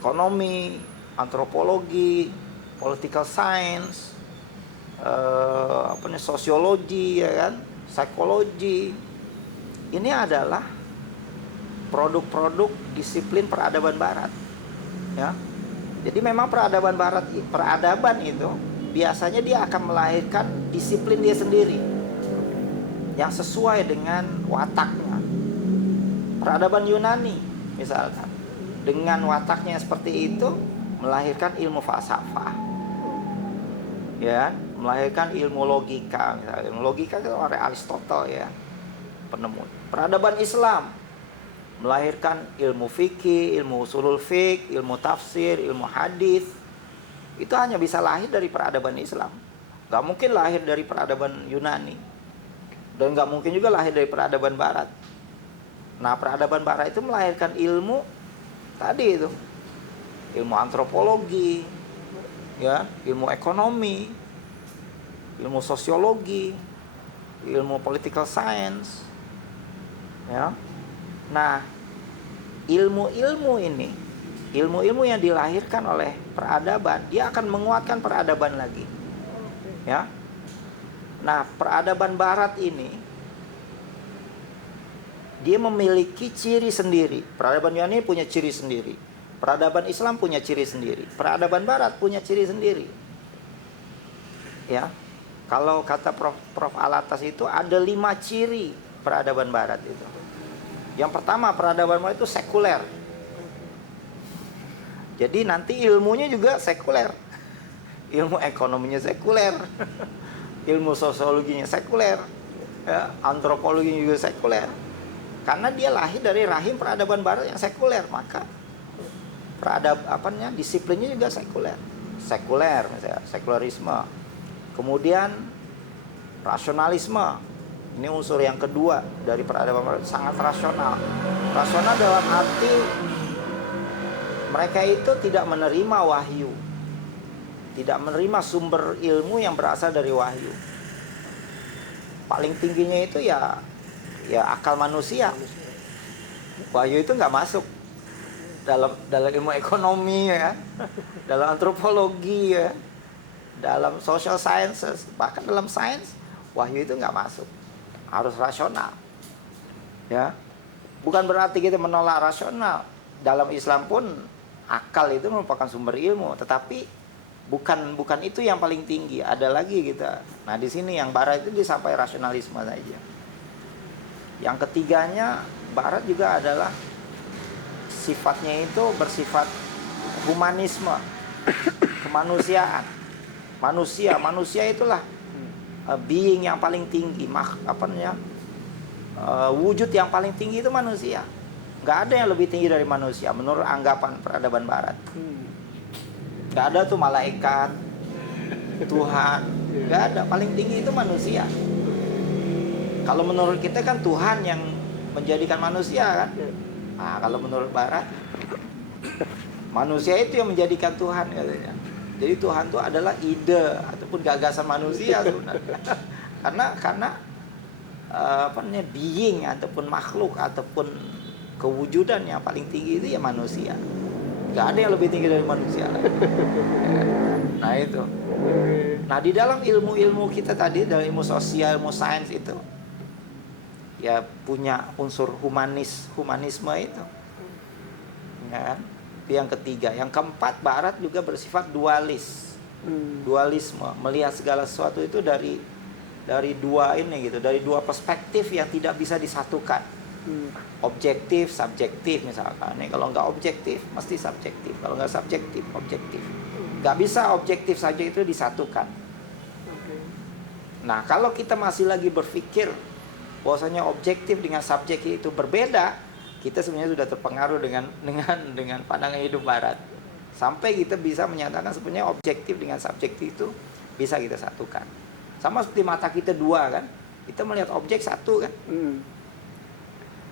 ekonomi, antropologi, political science, sosiologi, ya kan, psikologi. Ini adalah produk-produk disiplin peradaban barat, ya. Jadi memang peradaban itu biasanya dia akan melahirkan disiplin dia sendiri yang sesuai dengan wataknya. Peradaban Yunani misalkan, dengan wataknya seperti itu melahirkan ilmu falsafah, ya, melahirkan ilmu logika. Misalnya ilmu logika itu oleh Aristotle, ya, penemu. Peradaban Islam melahirkan ilmu fikih, ilmu usulul fiqh, ilmu tafsir, ilmu hadis. Itu hanya bisa lahir dari peradaban Islam. Gak mungkin lahir dari peradaban Yunani, dan gak mungkin juga lahir dari peradaban Barat. Nah, peradaban Barat itu melahirkan ilmu tadi itu, ilmu antropologi, ya, ilmu ekonomi, ilmu sosiologi, ilmu political science, ya. Nah, ilmu-ilmu ini, ilmu-ilmu yang dilahirkan oleh peradaban, dia akan menguatkan peradaban lagi, ya. Nah, peradaban Barat ini dia memiliki ciri sendiri. Peradaban Yunani punya ciri sendiri, peradaban Islam punya ciri sendiri, peradaban Barat punya ciri sendiri, ya. Kalau kata Prof. Alatas itu ada 5 ciri peradaban Barat itu. Yang pertama, peradaban Barat itu sekuler. Jadi nanti ilmunya juga sekuler. Ilmu ekonominya sekuler, ilmu sosiologinya sekuler, ya, antropologinya juga sekuler. Karena dia lahir dari rahim peradaban Barat yang sekuler, maka disiplinnya juga sekuler. Sekuler, misalnya sekularisme. Kemudian rasionalisme. Ini unsur yang kedua dari peradaban Barat, sangat rasional. Rasional dalam arti mereka itu tidak menerima wahyu, tidak menerima sumber ilmu yang berasal dari wahyu. Paling tingginya itu ya akal manusia. Wahyu itu nggak masuk dalam ilmu ekonomi, ya, dalam antropologi, ya, dalam social sciences, bahkan dalam sains, wahyu itu nggak masuk. Harus rasional, ya. Bukan berarti kita menolak rasional. Dalam Islam pun akal itu merupakan sumber ilmu, tetapi bukan itu yang paling tinggi. Ada lagi kita. Nah, di sini yang Barat itu disampai rasionalisme saja. Yang ketiganya, Barat juga adalah sifatnya itu bersifat humanisme, kemanusiaan. Manusia itulah being yang paling tinggi, wujud yang paling tinggi itu manusia. Gak ada yang lebih tinggi dari manusia menurut anggapan peradaban Barat. Gak ada tuh malaikat, Tuhan, gak ada. Paling tinggi itu manusia. Kalau menurut kita kan Tuhan yang menjadikan manusia, kan. Nah, kalau menurut Barat, manusia itu yang menjadikan Tuhan, katanya. Jadi Tuhan itu adalah ide ataupun gagasan manusia sebenarnya. karena being ataupun makhluk ataupun kewujudan yang paling tinggi itu ya manusia. Gak ada yang lebih tinggi dari manusia. Nah itu. Nah, di dalam ilmu-ilmu kita tadi, dalam ilmu sosial, ilmu sains itu, ya punya unsur humanisme itu. Ya kan? Itu yang ketiga. Yang keempat, Barat juga bersifat dualisme, melihat segala sesuatu itu dari dua perspektif yang tidak bisa disatukan. Objektif, subjektif misalkan. Nih, kalau nggak objektif, mesti subjektif. Kalau nggak subjektif, objektif. Nggak bisa objektif saja itu disatukan. Nah, kalau kita masih lagi berpikir bahwasanya objektif dengan subjektif itu berbeda, kita sebenarnya sudah terpengaruh dengan pandangan hidup Barat. Sampai kita bisa menyatakan sebenarnya objektif dengan subjektif itu bisa kita satukan. Sama seperti mata kita dua kan, kita melihat objek satu kan.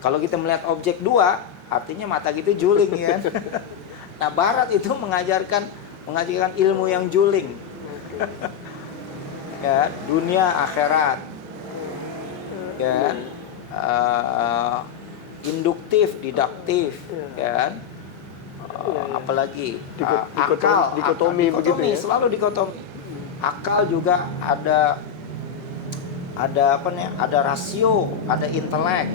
Kalau kita melihat objek dua, artinya mata kita juling kan. Nah, Barat itu mengajarkan ilmu yang juling. Ya, dunia akhirat. Ya. Induktif, diduktif, ya. Apalagi dikotomi begitu ya. Selalu dikotomi. Akal juga ada apa nih? Ada rasio, ada intelek.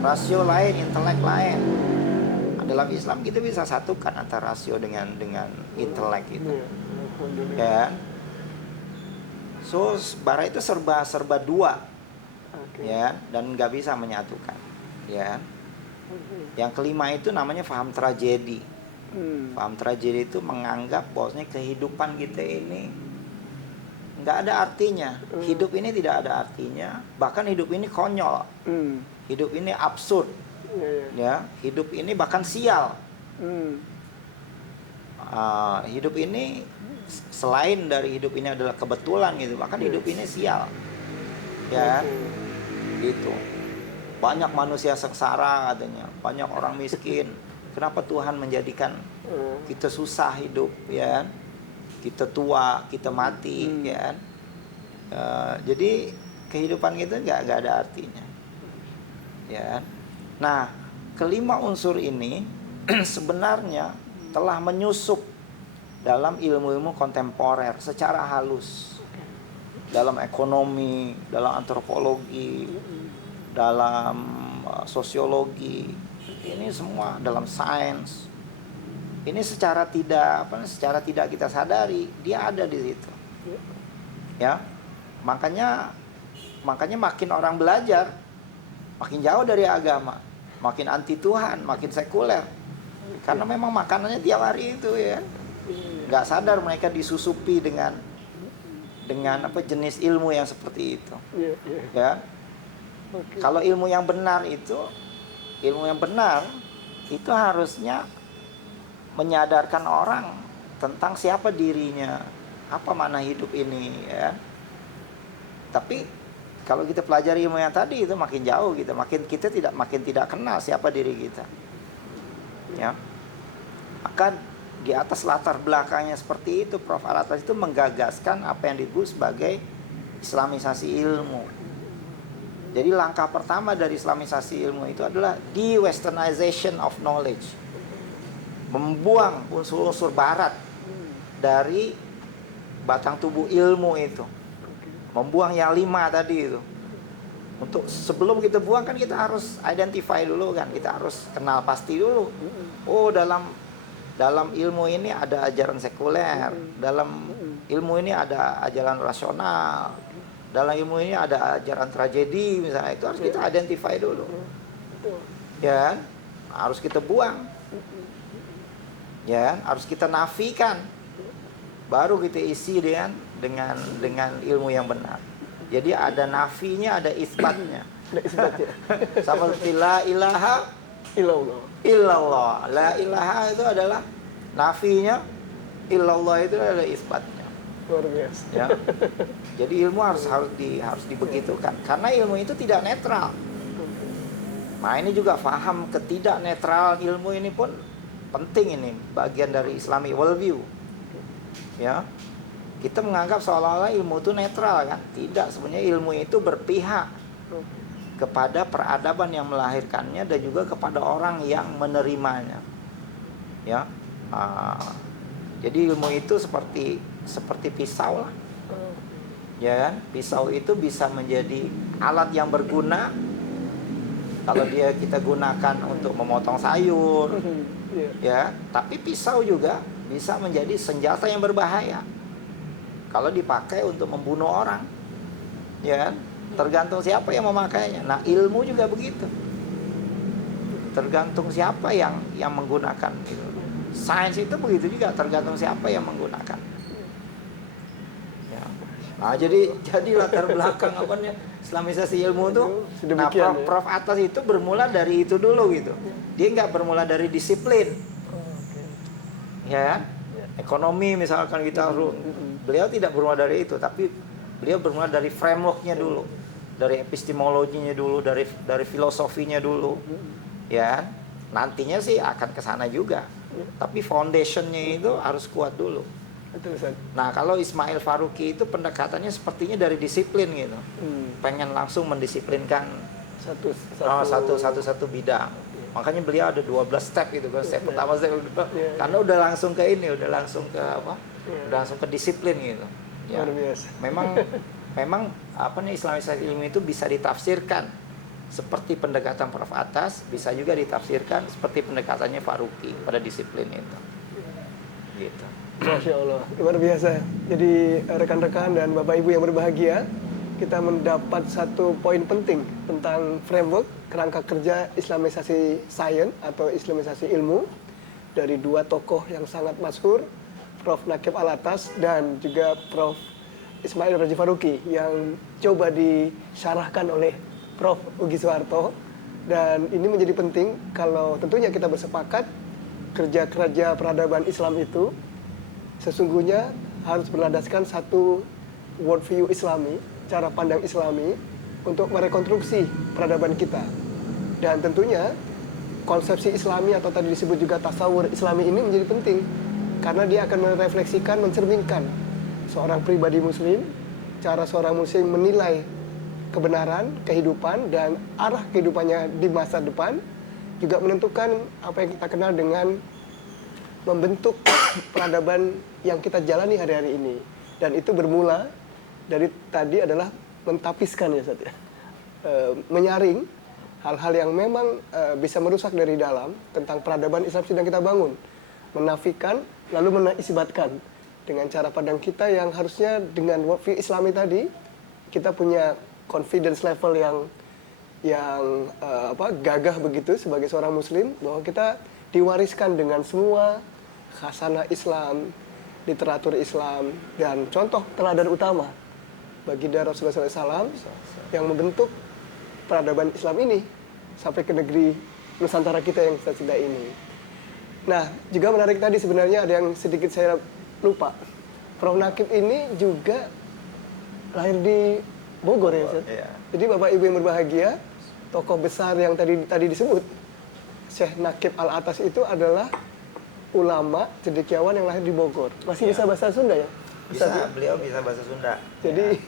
Rasio lain, intelek lain. Dalam Islam kita bisa satukan antara rasio dengan intelek itu. Ya. So, Barat itu serba dua. Ya, dan nggak bisa menyatukan. Ya. Yang kelima itu namanya paham tragedi. Paham tragedi itu menganggap bahwasanya kehidupan kita ini nggak ada artinya. Hidup ini tidak ada artinya. Bahkan hidup ini konyol. Hidup ini absurd. Ya, hidup ini bahkan sial. Hidup ini selain dari hidup ini adalah kebetulan gitu. Bahkan hidup ini sial. Ya, gitu. Banyak manusia sengsara katanya, banyak orang miskin. Kenapa Tuhan menjadikan kita susah hidup, ya? Kita tua, kita mati, ya? Jadi kehidupan kita nggak ada artinya, ya. Nah, kelima unsur ini sebenarnya telah menyusup dalam ilmu-ilmu kontemporer secara halus, dalam ekonomi, dalam antropologi, dalam sosiologi, ini semua dalam sains. Ini secara tidak kita sadari dia ada di situ. Ya. Makanya makin orang belajar makin jauh dari agama, makin anti Tuhan, makin sekuler. Karena memang makanannya tiap hari itu ya. Nggak sadar mereka disusupi dengan jenis ilmu yang seperti itu. Ya. Kalau ilmu yang benar itu harusnya menyadarkan orang tentang siapa dirinya, apa makna hidup ini, ya. Tapi kalau kita pelajari ilmu yang tadi itu makin jauh kita, makin tidak kenal siapa diri kita. Ya. Maka di atas latar belakangnya seperti itu, Prof. Al-Atlas itu menggagaskan apa yang disebut sebagai Islamisasi ilmu. Jadi langkah pertama dari Islamisasi ilmu itu adalah de-westernization of knowledge. Membuang unsur-unsur barat dari batang tubuh ilmu itu. Membuang yang 5 tadi itu. Untuk sebelum kita buang kan kita harus identify dulu kan, kita harus kenal pasti dulu. Oh, dalam ilmu ini ada ajaran sekuler, dalam ilmu ini ada ajaran rasional. Dalam ilmu ini ada ajaran tragedi misalnya, itu harus kita identify dulu. Ya, harus kita buang. Ya, harus kita nafikan. Baru kita isi dengan ilmu yang benar. Jadi ada nafinya, ada isbatnya. Sama seperti la ilaha illallah. La ilaha itu adalah nafinya, illallah itu adalah isbatnya. Luar biasa. Ya. Jadi ilmu harus dibegitukan, karena ilmu itu tidak netral. Nah, ini juga paham ketidaknetral ilmu ini pun penting, ini bagian dari Islamic worldview. Ya. Kita menganggap seolah-olah ilmu itu netral kan? Tidak, sebenarnya ilmu itu berpihak kepada peradaban yang melahirkannya dan juga kepada orang yang menerimanya. Ya. Jadi ilmu itu seperti pisau lah. Ya kan? Pisau itu bisa menjadi alat yang berguna kalau kita gunakan untuk memotong sayur. Ya, tapi pisau juga bisa menjadi senjata yang berbahaya kalau dipakai untuk membunuh orang. Ya kan? Tergantung siapa yang memakainya. Nah, ilmu juga begitu. tergantung siapa yang menggunakan gitu. Sains itu begitu juga, tergantung siapa yang menggunakan. Ya. Nah, jadi latar belakang apa nih Islamisasi ilmu tuh. Nah, Prof Atas itu bermula dari itu dulu gitu. Dia nggak bermula dari disiplin. Ya, ekonomi misalkan kita beliau tidak bermula dari itu, tapi beliau bermula dari frameworknya dulu, dari epistemologinya dulu, dari filosofinya dulu, ya. Nantinya sih akan ke sana juga, tapi foundationnya itu harus kuat dulu. Nah, kalau Ismail Faruqi itu pendekatannya sepertinya dari disiplin gitu, pengen langsung mendisiplinkan satu bidang. Makanya beliau ada 12 step gitu kan. Step pertama, step kedua, karena udah langsung ke ini, udah langsung ke apa? Udah langsung ke disiplin gitu. Ya. Memang apa nih Islamisasi ilmu itu bisa ditafsirkan seperti pendekatan Prof Atas, bisa juga ditafsirkan seperti pendekatannya Faruqi pada disiplin itu. Gitu. Masya Allah, luar biasa. Jadi rekan-rekan dan Bapak Ibu yang berbahagia, kita mendapat satu poin penting tentang framework kerangka kerja Islamisasi sains atau Islamisasi ilmu dari dua tokoh yang sangat masyhur, Prof Nakib Al-Atas dan juga Prof Ismail Raji Faruqi, yang coba disyarahkan oleh Prof Ugi Soeharto. Dan ini menjadi penting kalau tentunya kita bersepakat kerja-kerja peradaban Islam itu sesungguhnya harus berlandaskan satu worldview Islami, cara pandang Islami untuk merekonstruksi peradaban kita. Dan tentunya konsepsi Islami atau tadi disebut juga tasawur Islami ini menjadi penting karena dia akan merefleksikan, mencerminkan seorang pribadi Muslim, cara seorang Muslim menilai kebenaran, kehidupan dan arah kehidupannya di masa depan, juga menentukan apa yang kita kenal dengan membentuk peradaban yang kita jalani hari-hari ini. Dan itu bermula dari tadi adalah mentapiskan ya Ustaz ya. Menyaring hal-hal yang memang bisa merusak dari dalam tentang peradaban Islam sedang kita bangun. Menafikan lalu menisibatkan dengan cara pandang kita yang harusnya dengan worldview Islami tadi kita punya confidence level yang gagah begitu sebagai seorang Muslim, bahwa kita diwariskan dengan semua khasanah Islam, literatur Islam, dan contoh teladan utama baginda Rasulullah SAW yang membentuk peradaban Islam ini sampai ke negeri Nusantara kita yang kita cintai ini. Nah, juga menarik tadi sebenarnya ada yang sedikit saya lupa. Prof Nakib ini juga lahir di Bogor ya Ustaz? Iya. Jadi Bapak Ibu yang berbahagia, tokoh besar yang tadi disebut, Syekh Nakib Al-Atas itu adalah ulama cendekiawan yang lahir di Bogor. Masih bisa bahasa Sunda ya? Bisa, beliau bisa bahasa Sunda. Jadi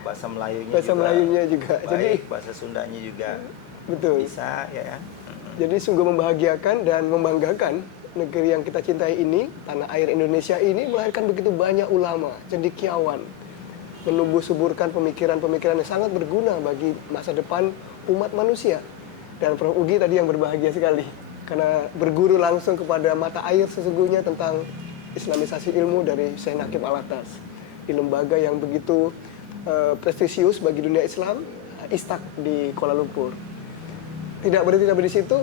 bahasa Melayunya bahasa juga. Melayu juga. Baik, jadi bahasa Sundanya juga. Betul. Bisa ya kan? Jadi sungguh membahagiakan dan membanggakan negeri yang kita cintai ini, tanah air Indonesia ini melahirkan begitu banyak ulama, cendekiawan, menumbuh suburkan pemikiran-pemikiran yang sangat berguna bagi masa depan umat manusia. Dan Prof Ugi tadi yang berbahagia sekali karena berguru langsung kepada mata air sesungguhnya tentang Islamisasi ilmu dari Syekh Nakib Al-Atas di lembaga yang begitu prestisius bagi dunia Islam, ISTAK di Kuala Lumpur. Tidak berhenti sampai di situ,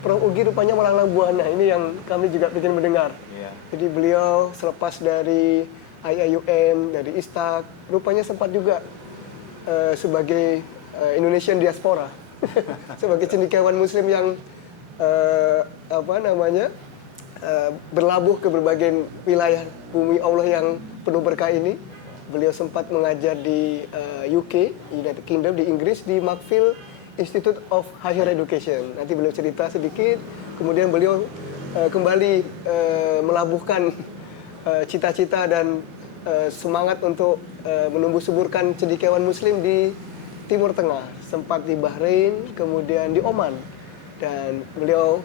Prof Ugi rupanya melanglang buana. Ini yang kami juga ingin mendengar. Iya. Jadi beliau selepas dari IIUM, dari ISTAK, rupanya sempat juga sebagai Indonesian diaspora, sebagai cendekiawan Muslim yang berlabuh ke berbagai wilayah bumi Allah yang penuh berkah ini. Beliau sempat mengajar di UK, United Kingdom, di Inggris, di Markfield Institute of Higher Education. Nanti beliau cerita sedikit. Kemudian beliau kembali melabuhkan cita-cita dan semangat untuk menumbuh suburkan cendekiawan Muslim di Timur Tengah. Sempat di Bahrain, kemudian di Oman. Dan beliau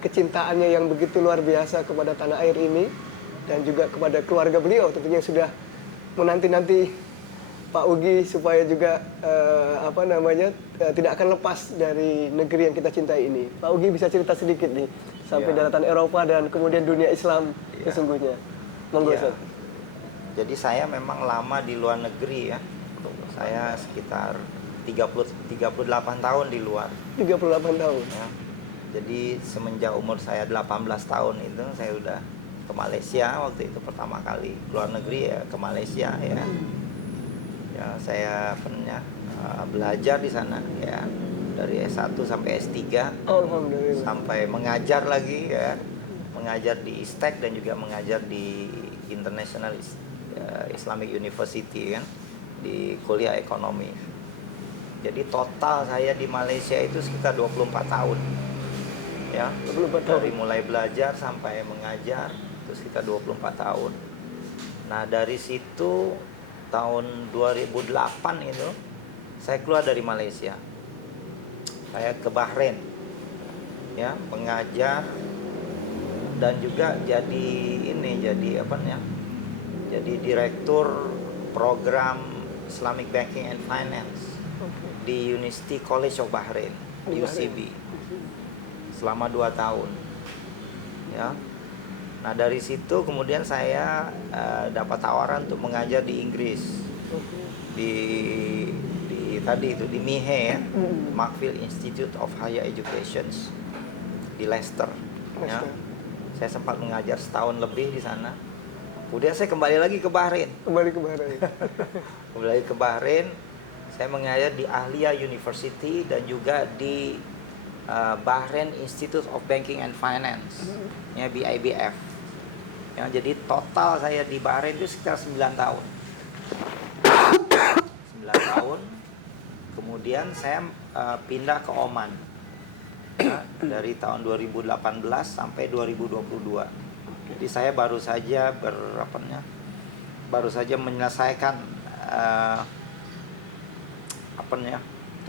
kecintaannya yang begitu luar biasa kepada tanah air ini dan juga kepada keluarga beliau tentunya sudah menanti-nanti Pak Ugi supaya juga tidak akan lepas dari negeri yang kita cintai ini. Pak Ugi bisa cerita sedikit nih sampai daratan Eropa dan kemudian dunia Islam sesungguhnya. Monggo Ustaz. Jadi saya memang lama di luar negeri ya. Saya sekitar 38 tahun di luar. 38 tahun. Ya. Jadi semenjak umur saya 18 tahun itu saya udah ke Malaysia. Waktu itu pertama kali keluar negeri ya ke Malaysia ya. Ya saya pernah belajar di sana ya, dari S1 sampai S3. Alhamdulillah. Sampai mengajar lagi ya, mengajar di ISTEC dan juga mengajar di International Islamic University kan, di kuliah ekonomi. Jadi total saya di Malaysia itu sekitar 24 tahun ya, 24 tahun. dari mulai belajar sampai mengajar itu sekitar 24 tahun. Nah dari situ tahun 2008 itu saya keluar dari Malaysia, saya ke Bahrain ya, mengajar dan juga jadi jadi direktur program Islamic Banking and Finance di University College of Bahrain, UCB, selama 2 tahun ya. Nah dari situ kemudian saya dapat tawaran untuk mengajar di Inggris, di tadi itu di MIHE ya, Markfield Institute of Higher Education di Leicester ya. Saya sempat mengajar setahun lebih di sana. Kemudian saya kembali lagi ke Bahrain. Kembali ke Bahrain. Kembali ke Bahrain, saya mengajar di Ahlia University dan juga di Bahrain Institute of Banking and Finance ya, BIBF ya. Jadi total saya di Bahrain itu sekitar 9 tahun. 9 tahun. Kemudian saya pindah ke Oman ya, dari tahun 2018 sampai 2022. Jadi saya baru saja menyelesaikan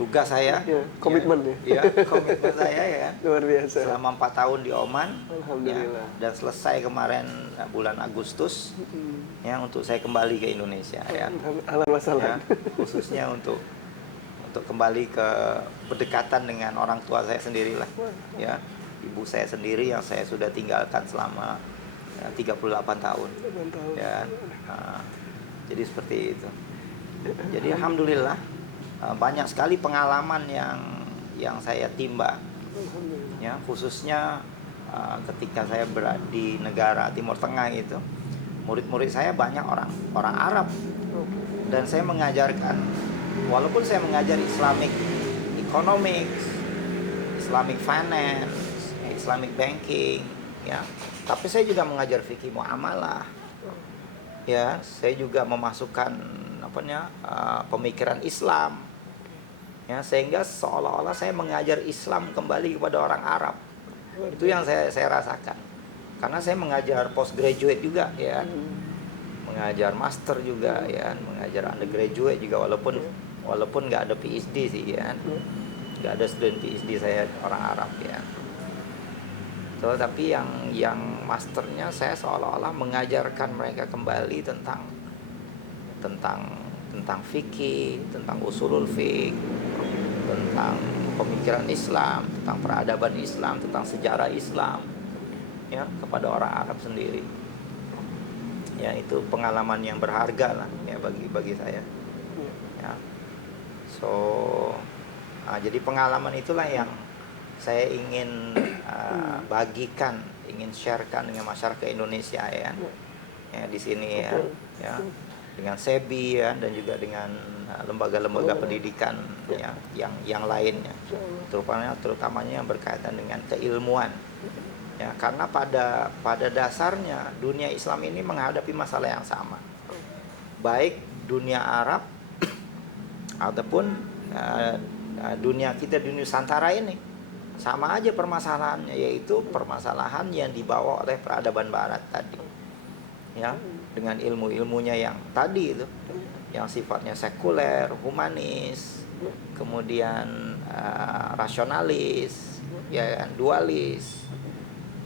tugas saya, komitmen ya, komitmen saya ya. Luar biasa. Selama 4 tahun di Oman, Alhamdulillah. ya, dan selesai kemarin bulan Agustus, ya, untuk saya kembali ke Indonesia ya. Ya, khususnya untuk kembali ke berdekatan dengan orang tua saya sendiri lah, ya, ibu saya sendiri yang saya sudah tinggalkan selama 38 tahun, ya. Jadi seperti itu. Jadi alhamdulillah banyak sekali pengalaman yang saya timba, ya, khususnya ketika saya berada di negara Timur Tengah itu, murid-murid saya banyak orang Arab, dan saya mengajarkan, walaupun saya mengajar Islamic Economics, Islamic Finance, Islamic Banking, ya, tapi saya juga mengajar fikih muamalah, ya, saya juga memasukkan pemikiran Islam, ya, sehingga seolah-olah saya mengajar Islam kembali kepada orang Arab. Itu yang saya rasakan, karena saya mengajar postgraduate juga ya, mengajar master juga ya, mengajar undergraduate juga, walaupun nggak ada PhD sih ya, nggak ada student PhD saya orang Arab ya. So, tapi yang masternya saya seolah-olah mengajarkan mereka kembali tentang fikih, tentang usulul fiqh, tentang pemikiran Islam, tentang peradaban Islam, tentang sejarah Islam, ya, kepada orang Arab sendiri. Ya, itu pengalaman yang berharga lah ya bagi saya. Ya. So, jadi pengalaman itulah yang saya ingin bagikan, ingin sharekan dengan masyarakat Indonesia ya. Ya, di sini ya. Ya. Dengan SEBI ya, dan juga dengan lembaga-lembaga pendidikan ya, yang lainnya, terutamanya yang berkaitan dengan keilmuan ya, karena pada dasarnya dunia Islam ini menghadapi masalah yang sama, baik dunia Arab ataupun dunia kita di Nusantara ini sama aja permasalahannya, yaitu permasalahan yang dibawa oleh peradaban Barat tadi ya, dengan ilmu-ilmunya yang tadi itu, yang sifatnya sekuler, humanis, kemudian rasionalis, ya, dualis,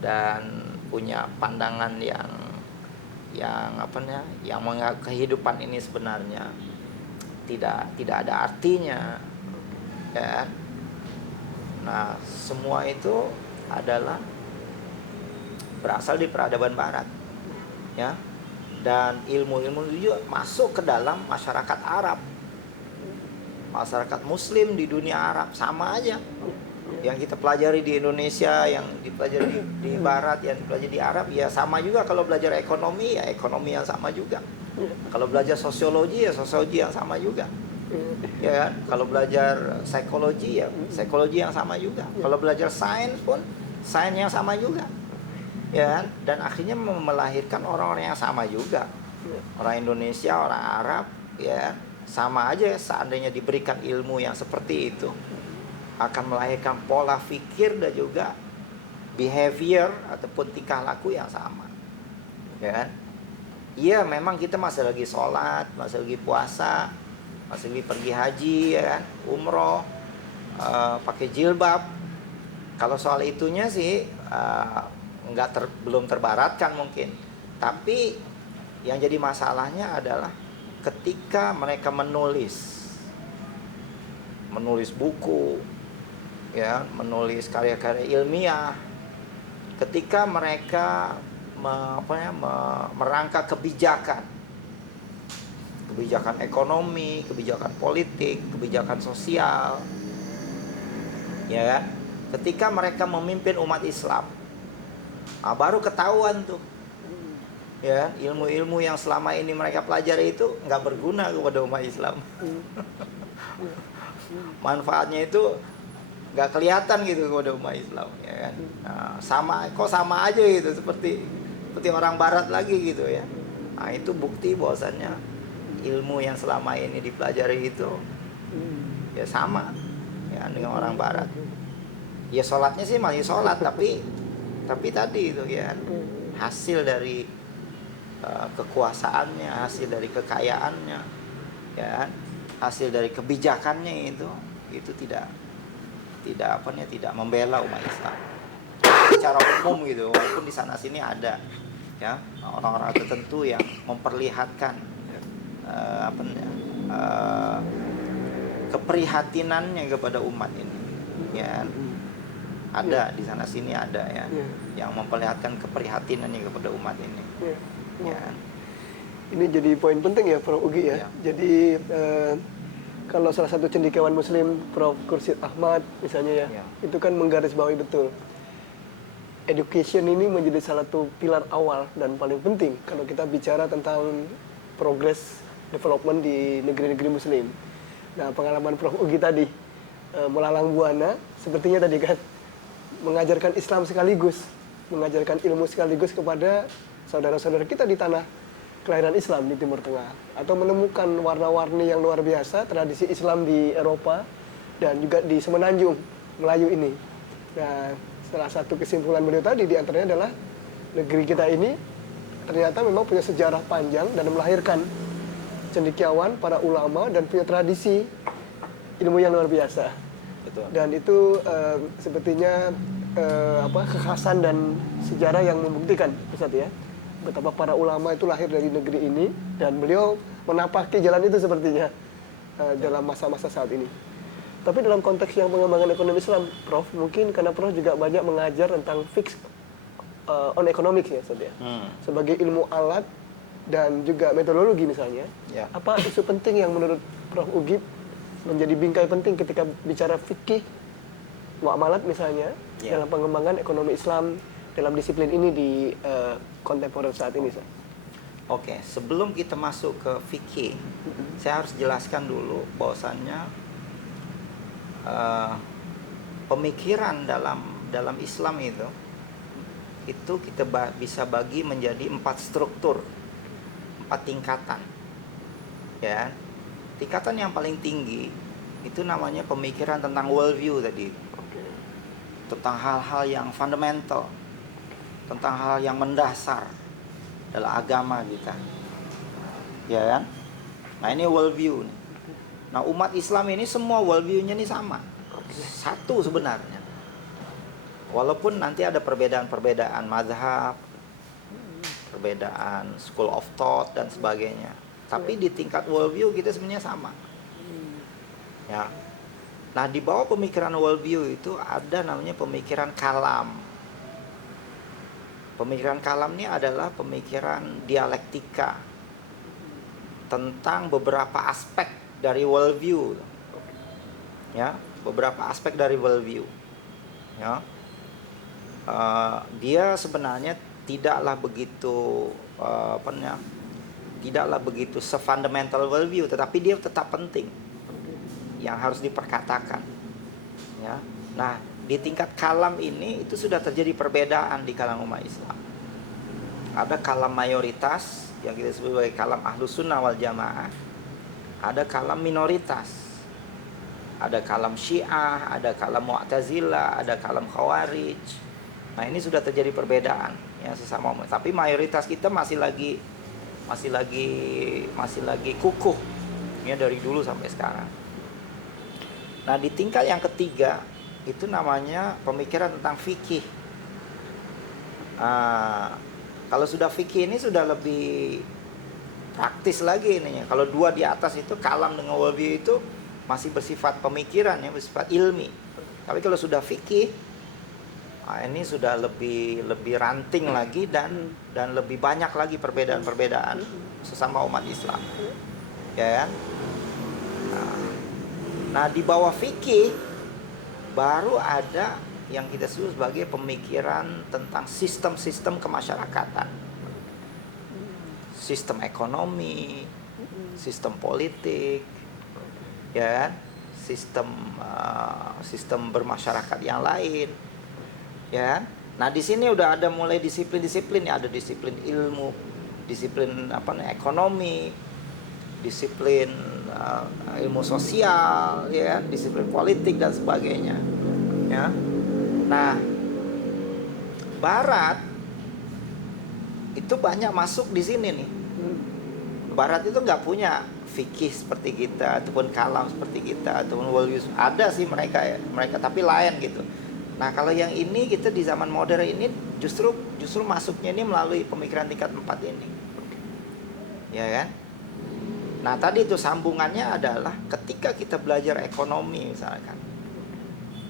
dan punya pandangan yang menganggap kehidupan ini sebenarnya tidak ada artinya, ya. Nah, semua itu adalah berasal di peradaban Barat, ya. Dan ilmu-ilmu itu juga masuk ke dalam masyarakat Arab, masyarakat Muslim di dunia Arab, sama aja Yang kita pelajari di Indonesia, yang dipelajari di Barat, yang dipelajari di Arab, ya sama juga. Kalau belajar ekonomi, ya ekonomi yang sama juga. Kalau belajar sosiologi, ya sosiologi yang sama juga. Ya kan? Kalau belajar psikologi, ya psikologi yang sama juga. Kalau belajar sains pun, sains yang sama juga. Ya kan? Dan akhirnya melahirkan orang-orang yang sama juga. Orang Indonesia, orang Arab, ya sama aja. Seandainya diberikan ilmu yang seperti itu, akan melahirkan pola pikir dan juga behavior ataupun tingkah laku yang sama. Ya kan? Iya, memang kita masih lagi sholat, masih lagi puasa, masih lagi pergi haji, ya kan? Umroh, pakai jilbab. Kalau soal itunya sih belum terbaratkan mungkin. Tapi yang jadi masalahnya adalah ketika mereka menulis buku, ya, menulis karya-karya ilmiah, ketika mereka merangka kebijakan ekonomi, kebijakan politik, kebijakan sosial, ya kan? Ketika mereka memimpin umat Islam, baru ketahuan tuh, ya, ilmu-ilmu yang selama ini mereka pelajari itu nggak berguna kepada umat Islam. Manfaatnya itu nggak kelihatan gitu kepada umat Islam, ya kan? Nah, sama aja gitu, seperti orang Barat lagi gitu ya. Nah, itu bukti bahwasannya ilmu yang selama ini dipelajari itu ya sama ya dengan orang Barat. Ya sholatnya sih masih sholat, tapi tadi itu ya hasil dari kekuasaannya, hasil dari kekayaannya, ya, hasil dari kebijakannya itu tidak membela umat Islam secara umum gitu. Walaupun di sana sini ada ya orang-orang tertentu yang memperlihatkan keprihatinannya kepada umat ini, ya, ada di sana sini ada ya yang memperlihatkan keprihatinannya kepada umat ini. Ya. Ini jadi poin penting ya Prof. Ugi ya. Jadi kalau salah satu cendekiawan Muslim Prof. Khursyid Ahmad misalnya ya, itu kan menggarisbawahi betul. Education ini menjadi salah satu pilar awal dan paling penting kalau kita bicara tentang progress development di negeri-negeri Muslim. Nah, pengalaman Prof. Ugi tadi melalang buana, sepertinya tadi kan mengajarkan Islam sekaligus, mengajarkan ilmu sekaligus kepada saudara-saudara kita di tanah kelahiran Islam di Timur Tengah, atau menemukan warna-warni yang luar biasa tradisi Islam di Eropa dan juga di Semenanjung Melayu ini. Nah, salah satu kesimpulan beliau tadi diantaranya adalah negeri kita ini ternyata memang punya sejarah panjang dan melahirkan cendekiawan, para ulama, dan punya tradisi ilmu yang luar biasa. Betul. Dan itu sepertinya kekhasan dan sejarah yang membuktikan, Ustaz ya, betapa para ulama itu lahir dari negeri ini dan beliau menapaki jalan itu sepertinya dalam masa-masa saat ini. Tapi dalam konteks yang pengembangan ekonomi Islam, Prof, mungkin karena Prof juga banyak mengajar tentang fixed on economics ya, Ustaz ya, sebagai ilmu alat dan juga metodologi misalnya. Ya. Apa isu penting yang menurut Prof Ugi menjadi bingkai penting ketika bicara fikih muamalat misalnya dalam pengembangan ekonomi Islam dalam disiplin ini di kontemporer saat ini, Ustaz? Oke, sebelum kita masuk ke fikih, saya harus jelaskan dulu bahwasannya pemikiran dalam Islam itu kita bisa bagi menjadi 4 struktur, 4 tingkatan. Ya. Tingkatan yang paling tinggi itu namanya pemikiran tentang worldview tadi. Tentang hal-hal yang fundamental, tentang hal yang mendasar dalam agama kita. Ya kan? Nah, ini worldview. Nah, umat Islam ini semua worldview-nya ini sama. Satu sebenarnya. Walaupun nanti ada perbedaan-perbedaan mazhab, perbedaan school of thought dan sebagainya. Tapi di tingkat worldview kita sebenarnya sama. Ya. Nah, di bawah pemikiran worldview itu ada namanya pemikiran kalam. Pemikiran kalam ini adalah pemikiran dialektika tentang beberapa aspek dari worldview. Ya, beberapa aspek dari worldview. ya. Dia sebenarnya tidaklah begitu tidaklah begitu se-fundamental worldview, tetapi dia tetap penting yang harus diperkatakan, ya. Nah, di tingkat kalam ini itu sudah terjadi perbedaan di kalangan umat Islam. Ada kalam mayoritas yang kita sebut sebagai kalam Ahlus Sunnah wal Jamaah, ada kalam minoritas. Ada kalam Syiah, ada kalam Mu'tazilah, ada kalam Khawarij. Nah, ini sudah terjadi perbedaan ya sesama umat. Tapi mayoritas kita masih lagi kukuh ya dari dulu sampai sekarang. Nah, di tingkat yang ketiga itu namanya pemikiran tentang fikih. Kalau sudah fikih ini sudah lebih praktis lagi ininya. Kalau dua di atas itu kalam dengan worldview itu masih bersifat pemikiran ya, bersifat ilmi. Tapi kalau sudah fikih, ini sudah lebih ranting lagi dan lebih banyak lagi perbedaan-perbedaan sesama umat Islam. Ya kan? Nah, di bawah fikih baru ada yang kita sebut sebagai pemikiran tentang sistem-sistem kemasyarakatan. Sistem ekonomi, sistem politik, ya kan? Sistem bermasyarakat yang lain, ya kan? Nah, di sini udah ada mulai disiplin-disiplin ya, ada disiplin ilmu, disiplin ekonomi, disiplin ilmu sosial, ya kan? Disiplin politik dan sebagainya, ya. Nah, Barat itu banyak masuk di sini nih. Barat itu nggak punya fikih seperti kita ataupun kalam seperti kita ataupun worldview. Ada sih mereka tapi lain gitu. Nah, kalau yang ini kita di zaman modern ini justru masuknya ini melalui pemikiran tingkat 4 ini. Ya kan? Nah, tadi itu sambungannya adalah ketika kita belajar ekonomi misalkan.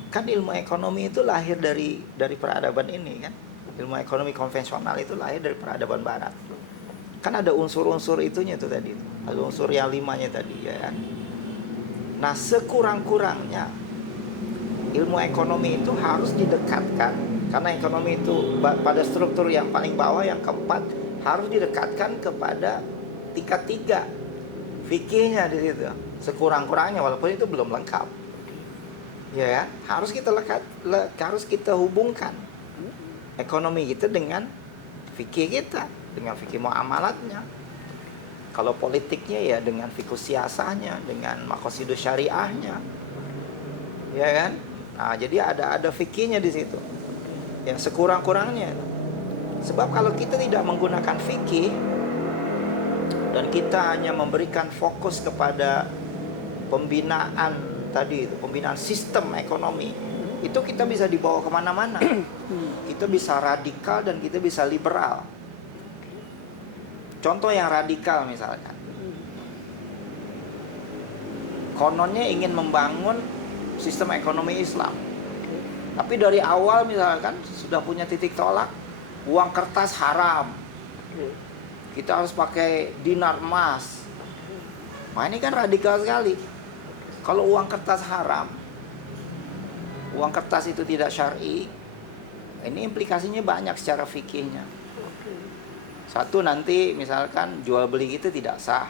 Kan ilmu ekonomi itu lahir dari peradaban ini kan. Ilmu ekonomi konvensional itu lahir dari peradaban Barat. Kan ada unsur-unsur itunya itu tadi. Ada unsur yang 5-nya tadi ya kan. Nah, sekurang-kurangnya ilmu ekonomi itu harus didekatkan, karena ekonomi itu pada struktur yang paling bawah yang keempat harus didekatkan kepada tingkat 3 fikihnya di situ. Sekurang-kurangnya walaupun itu belum lengkap. Ya, harus kita hubungkan ekonomi kita dengan fikih kita, dengan fikih muamalatnya. Kalau politiknya ya dengan fikih siasahnya, dengan maqasidus syariahnya. Ya kan? Nah, jadi ada fikihnya di situ. Ya, sekurang-kurangnya. Sebab kalau kita tidak menggunakan fikih dan kita hanya memberikan fokus kepada pembinaan tadi itu, pembinaan sistem ekonomi, itu kita bisa dibawa kemana-mana. Kita bisa radikal dan kita bisa liberal. Contoh yang radikal misalkan, kononnya ingin membangun sistem ekonomi Islam, tapi dari awal misalkan sudah punya titik tolak, uang kertas haram, kita harus pakai dinar emas. Nah, ini kan radikal sekali. Kalau uang kertas haram, uang kertas itu tidak syar'i, ini implikasinya banyak secara fikihnya. Satu, nanti misalkan jual beli kita tidak sah,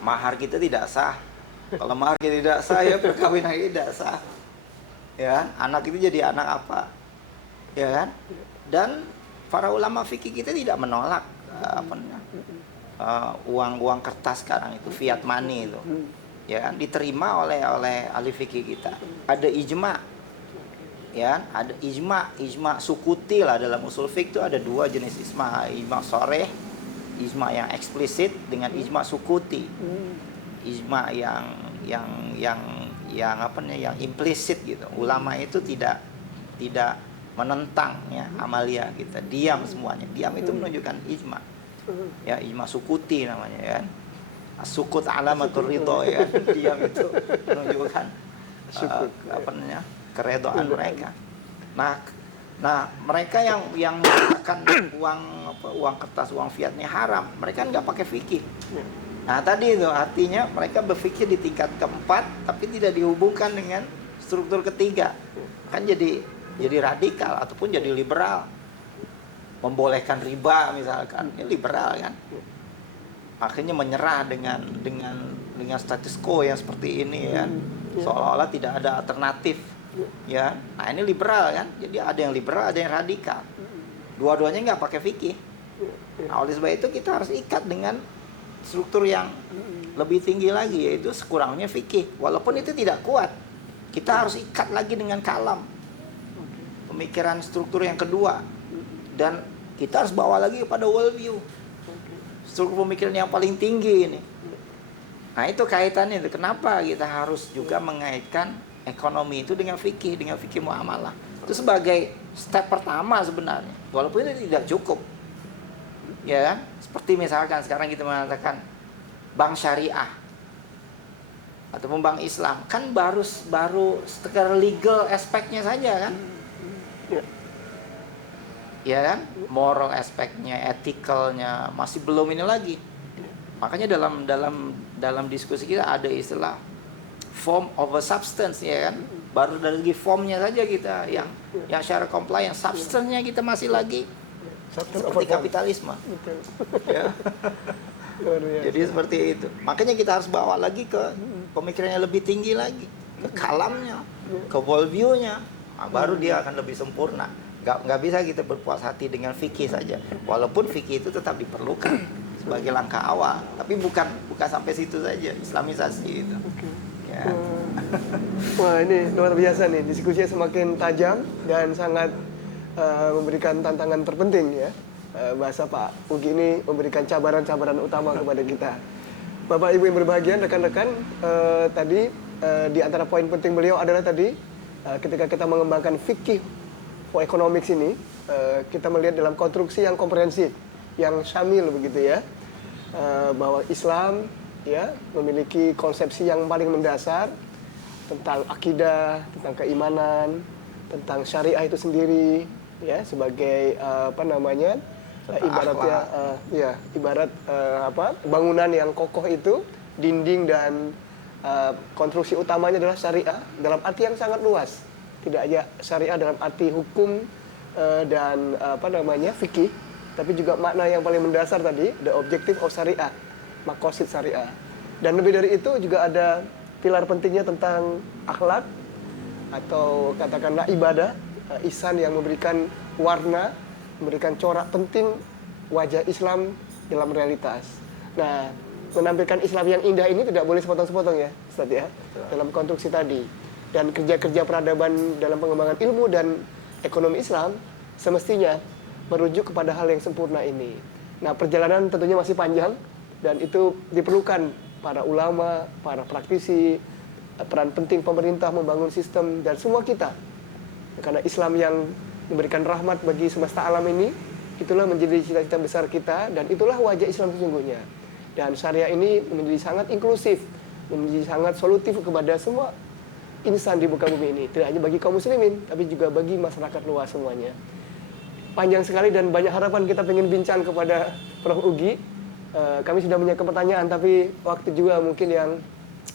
mahar kita tidak sah. Kalau mahar kita tidak sah, ya perkawinan kita tidak sah. Ya, anak itu jadi anak apa? Ya kan? Dan para ulama fikih kita tidak menolak uang kertas sekarang itu, fiat money itu. Ya kan, diterima oleh ahli fikih kita. Ada ijma, ya, ada ijma sukuti lah. Dalam usul fikih itu ada 2 jenis ijma sharih, ijma yang eksplisit dengan ijma sukuti. Ijma yang implisit gitu. Ulama itu tidak menentang ya amalia kita, diam semuanya. Diam itu menunjukkan ijma. Ya, ijma sukuti namanya ya. Sukut alamatur ridho ya. Diam itu menunjukkan keredoan mereka. Nah, mereka yang menggunakan uang kertas, uang fiatnya haram, mereka nggak pakai fikih. Nah, tadi itu artinya mereka berpikir di tingkat keempat, tapi tidak dihubungkan dengan struktur ketiga kan jadi radikal ataupun jadi liberal, membolehkan riba misalkan, ini liberal kan, akhirnya menyerah dengan status quo yang seperti ini kan, seolah-olah tidak ada alternatif ya. Nah ini liberal kan, jadi ada yang liberal ada yang radikal, dua-duanya nggak pakai fikih. Nah oleh sebab itu kita harus ikat dengan struktur yang lebih tinggi lagi, yaitu sekurangnya fikih. Walaupun itu tidak kuat, kita harus ikat lagi dengan kalam, pemikiran struktur yang kedua, dan kita harus bawa lagi kepada worldview, struktur pemikiran yang paling tinggi ini. Nah itu kaitannya, kenapa kita harus juga mengaitkan ekonomi itu dengan fikih muamalah. Itu sebagai step pertama sebenarnya, walaupun itu tidak cukup. Ya kan? Seperti misalkan sekarang kita mengatakan bank syariah ataupun bank Islam, kan baru sekedar legal aspeknya saja kan? Ya kan? Moral aspeknya, ethicalnya masih belum ini lagi. Makanya dalam diskusi kita ada istilah form over substance, ya kan? Baru dari formnya saja kita yang secara compliant, substance-nya kita masih lagi seperti kapitalisme. Ya. Jadi seperti itu. Makanya kita harus bawa lagi ke pemikirannya lebih tinggi lagi, ke kalamnya, ke worldview-nya. Nah, baru dia akan lebih sempurna. Nggak bisa kita berpuas hati dengan fikih saja. Walaupun fikih itu tetap diperlukan sebagai langkah awal, tapi bukan sampai situ saja islamisasi itu. Ya. Wah ini luar biasa nih, diskusinya semakin tajam dan sangat memberikan tantangan terpenting ya. Bahasa Pak Ugi ini memberikan cabaran-cabaran utama kepada kita. Bapak Ibu yang berbahagia, rekan-rekan, tadi di antara poin penting beliau adalah tadi ketika kita mengembangkan fikih for economics ini, kita melihat dalam konstruksi yang komprehensif, yang syamil begitu ya, bahwa Islam ya memiliki konsepsi yang paling mendasar tentang akidah, tentang keimanan, tentang syariah itu sendiri ya, sebagai ibaratnya ibarat bangunan yang kokoh itu, dinding dan konstruksi utamanya adalah syariah dalam arti yang sangat luas. Tidak hanya syariah dalam arti hukum dan fikih, tapi juga makna yang paling mendasar tadi, the objective of syariah, maqasid syariah. Dan lebih dari itu juga ada pilar pentingnya tentang akhlak atau katakanlah ibadah, ihsan yang memberikan warna, memberikan corak penting wajah Islam dalam realitas. Nah, menampilkan Islam yang indah ini tidak boleh sepotong-sepotong ya, Ustaz ya, dalam konstruksi tadi. Dan kerja-kerja peradaban dalam pengembangan ilmu dan ekonomi Islam semestinya merujuk kepada hal yang sempurna ini. Nah, perjalanan tentunya masih panjang dan itu diperlukan para ulama, para praktisi, peran penting pemerintah membangun sistem dan semua kita. Karena Islam yang memberikan rahmat bagi semesta alam ini, itulah menjadi cita-cita besar kita dan itulah wajah Islam sesungguhnya. Dan syariah ini menjadi sangat inklusif, menjadi sangat solutif kepada semua insan di muka bumi ini. Tidak hanya bagi kaum muslimin, tapi juga bagi masyarakat luas semuanya. Panjang sekali dan banyak harapan kita pengen bincang kepada Prof. Ugi. Kami sudah punya pertanyaan, tapi waktu juga mungkin yang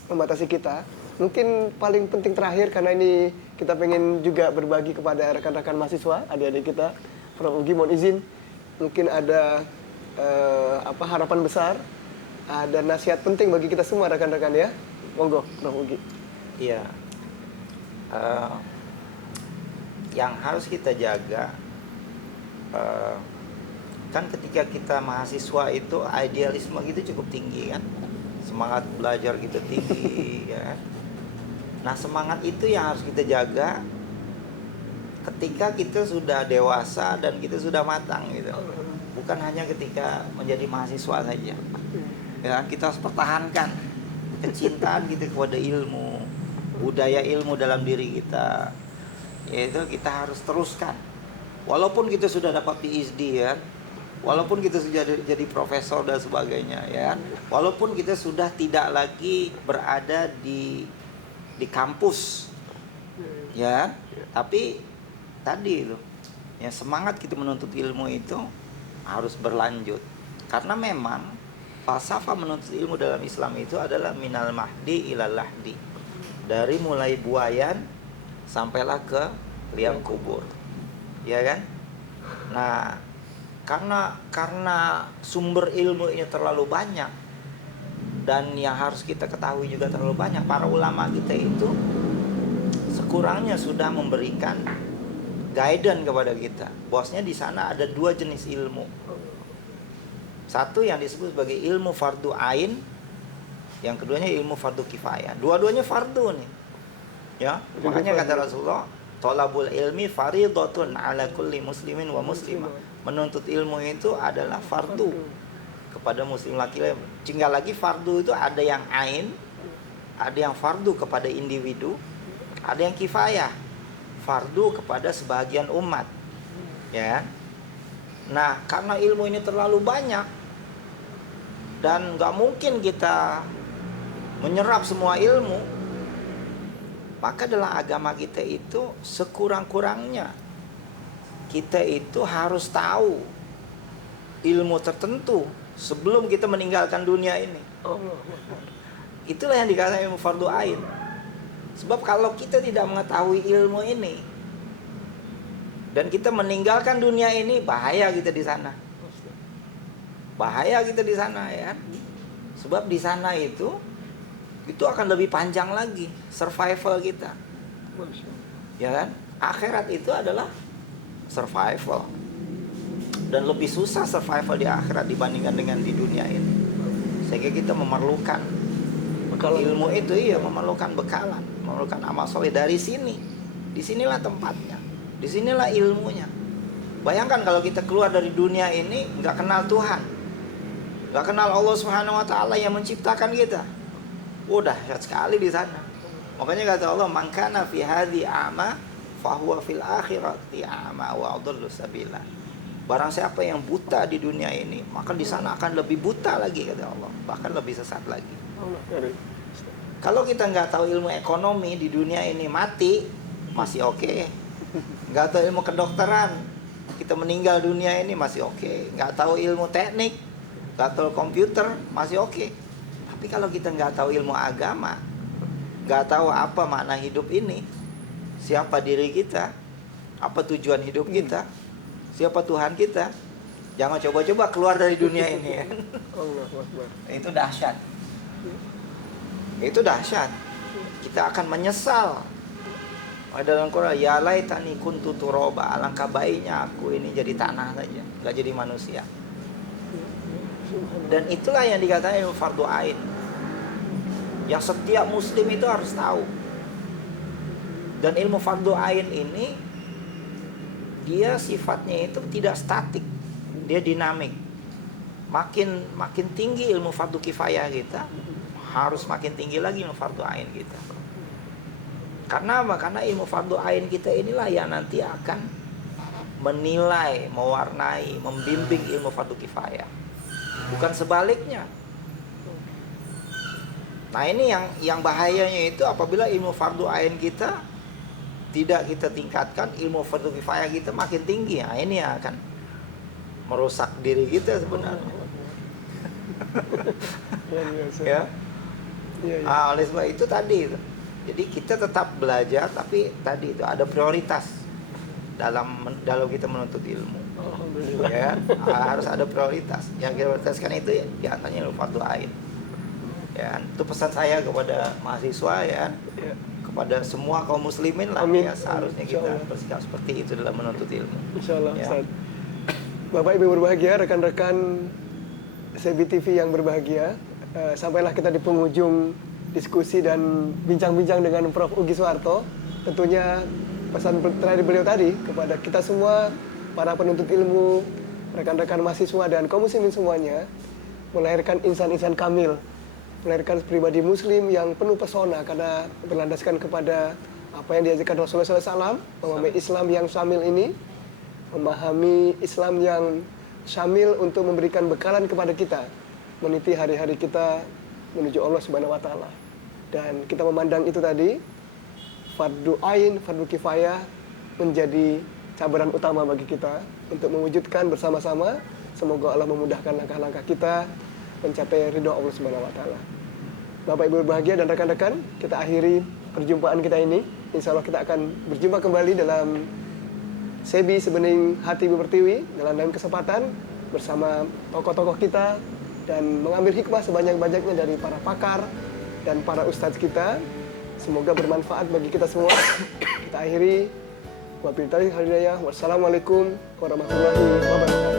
membatasi kita. Mungkin paling penting terakhir, karena ini kita pengen juga berbagi kepada rekan-rekan mahasiswa, adik-adik kita. Prof. Ugi mohon izin, mungkin ada harapan besar, ada nasihat penting bagi kita semua rekan-rekan ya. Monggo, Prof. Ugi. Iya. Yang harus kita jaga, kan ketika kita mahasiswa itu idealisme gitu cukup tinggi kan, semangat belajar gitu tinggi ya. Nah semangat itu yang harus kita jaga ketika kita sudah dewasa dan kita sudah matang gitu, bukan hanya ketika menjadi mahasiswa saja ya. Kita harus pertahankan kecintaan gitu kepada ilmu, budaya ilmu dalam diri kita, yaitu kita harus teruskan walaupun kita sudah dapat PhD ya, walaupun kita sudah jadi profesor dan sebagainya ya, walaupun kita sudah tidak lagi berada di kampus ya, tapi tadi itu ya, semangat kita menuntut ilmu itu harus berlanjut, karena memang falsafah menuntut ilmu dalam Islam itu adalah minal mahdi ilal lahdi, dari mulai buayan sampailah ke liang kubur. Ya kan? Nah, karena sumber ilmu ini terlalu banyak dan yang harus kita ketahui juga terlalu banyak, para ulama kita itu sekurangnya sudah memberikan guidance kepada kita. Bosnya di sana ada 2 jenis ilmu. Satu yang disebut sebagai ilmu fardu ain, yang keduanya ilmu fardu kifayah. Dua-duanya fardu nih. Ya, makanya kata Rasulullah, thalabul ilmi fardhatun ala kulli muslimin wa muslimah. Menuntut ilmu itu adalah fardu kepada muslim laki-laki. Tinggal lagi fardu itu ada yang ain, ada yang fardu kepada individu, ada yang kifayah, fardu kepada sebagian umat. Ya. Nah, karena ilmu ini terlalu banyak dan nggak mungkin kita menyerap semua ilmu, maka dalam agama kita itu sekurang-kurangnya kita itu harus tahu ilmu tertentu sebelum kita meninggalkan dunia ini. Itulah yang dikatakan ilmu fardu ain. Sebab kalau kita tidak mengetahui ilmu ini dan kita meninggalkan dunia ini, bahaya kita di sana. Bahaya kita di sana, ya. Sebab di sana itu akan lebih panjang lagi survival kita. Ya kan? Akhirat itu adalah survival. Dan lebih susah survival di akhirat dibandingkan dengan di dunia ini. Sehingga kita memerlukan ilmu itu, memerlukan bekalan, memerlukan amal soleh dari sini. Disinilah tempatnya. Disinilah ilmunya. Bayangkan kalau kita keluar dari dunia ini nggak kenal Tuhan, nggak kenal Allah Subhanahu Wa Taala yang menciptakan kita. Dahsyat sekali di sana. Makanya kata Allah, man kana fi hadhi a'ma fahuwa fil akhirati a'ma wa adallu sabila. Barang siapa yang buta di dunia ini, maka di sana akan lebih buta lagi, kata Allah, bahkan lebih sesat lagi. Kalau kita nggak tahu ilmu ekonomi di dunia ini, mati masih oke. Nggak tahu ilmu kedokteran, kita meninggal dunia ini masih oke. Nggak tahu ilmu teknik, nggak tahu komputer, masih oke. Tapi kalau kita nggak tahu ilmu agama, nggak tahu apa makna hidup ini, siapa diri kita, apa tujuan hidup kita, siapa Tuhan kita, jangan coba-coba keluar dari dunia ini. Itu dahsyat. Itu dahsyat. Kita akan menyesal. Dalam Quran, ya laitani kuntu turaba, alangkah baiknya aku ini jadi tanah saja, nggak jadi manusia. Dan itulah yang dikatakan ilmu fardu ain, yang setiap muslim itu harus tahu. Dan ilmu fardu ain ini dia sifatnya itu tidak statik, dia dinamik. Makin tinggi ilmu fardu kifayah kita, harus makin tinggi lagi ilmu fardu ain kita. Karena apa? Karena ilmu fardu ain kita inilah yang nanti akan menilai, mewarnai, membimbing ilmu fardu kifayah. Bukan sebaliknya. Nah, ini yang bahayanya itu apabila ilmu fardu ain kita tidak kita tingkatkan, ilmu fardu kifayah kita makin tinggi. Nah, ini yang akan merusak diri kita sebenarnya. Ya. Oleh sebab itu tadi itu. Jadi kita tetap belajar, tapi tadi itu ada prioritas dalam kita menuntut ilmu. Ya, harus ada prioritas. Yang kita prioritaskan itu ya antaranya ilmu fardu ain. Ya, itu pesan saya kepada mahasiswa, ya, kepada semua kaum muslimin lah. Ya, seharusnya kita bersikap seperti itu dalam menuntut ilmu. Insyaallah, ya. Ustaz. Bapak Ibu berbahagia, rekan-rekan CB TV yang berbahagia, sampailah kita di penghujung diskusi dan bincang-bincang dengan Prof. Ugi Suharto. Tentunya pesan terakhir beliau tadi kepada kita semua, para penuntut ilmu, rekan-rekan mahasiswa dan kaum muslimin semuanya, melahirkan insan-insan kamil, melahirkan pribadi muslim yang penuh pesona karena berlandaskan kepada apa yang diajarkan Rasulullah SAW, memahami Islam yang syamil ini, memahami Islam yang syamil untuk memberikan bekalan kepada kita meniti hari-hari kita menuju Allah Subhanahu wa Ta'ala. Dan kita memandang itu tadi, fardu ain, fardu kifayah menjadi cabaran utama bagi kita untuk mewujudkan bersama-sama. Semoga Allah memudahkan langkah-langkah kita mencapai ridho Allah Subhanahu wa Ta'ala. Bapak Ibu berbahagia dan rekan-rekan, kita akhiri perjumpaan kita ini. Insya Allah kita akan berjumpa kembali dalam Sebi Sebening Hati Bu Pertiwi dalam lain kesempatan bersama tokoh-tokoh kita dan mengambil hikmah sebanyak-banyaknya dari para pakar dan para ustadz kita. Semoga bermanfaat bagi kita semua. Kita akhiri. Wabillahi hidayah. Wassalamualaikum warahmatullahi wabarakatuh.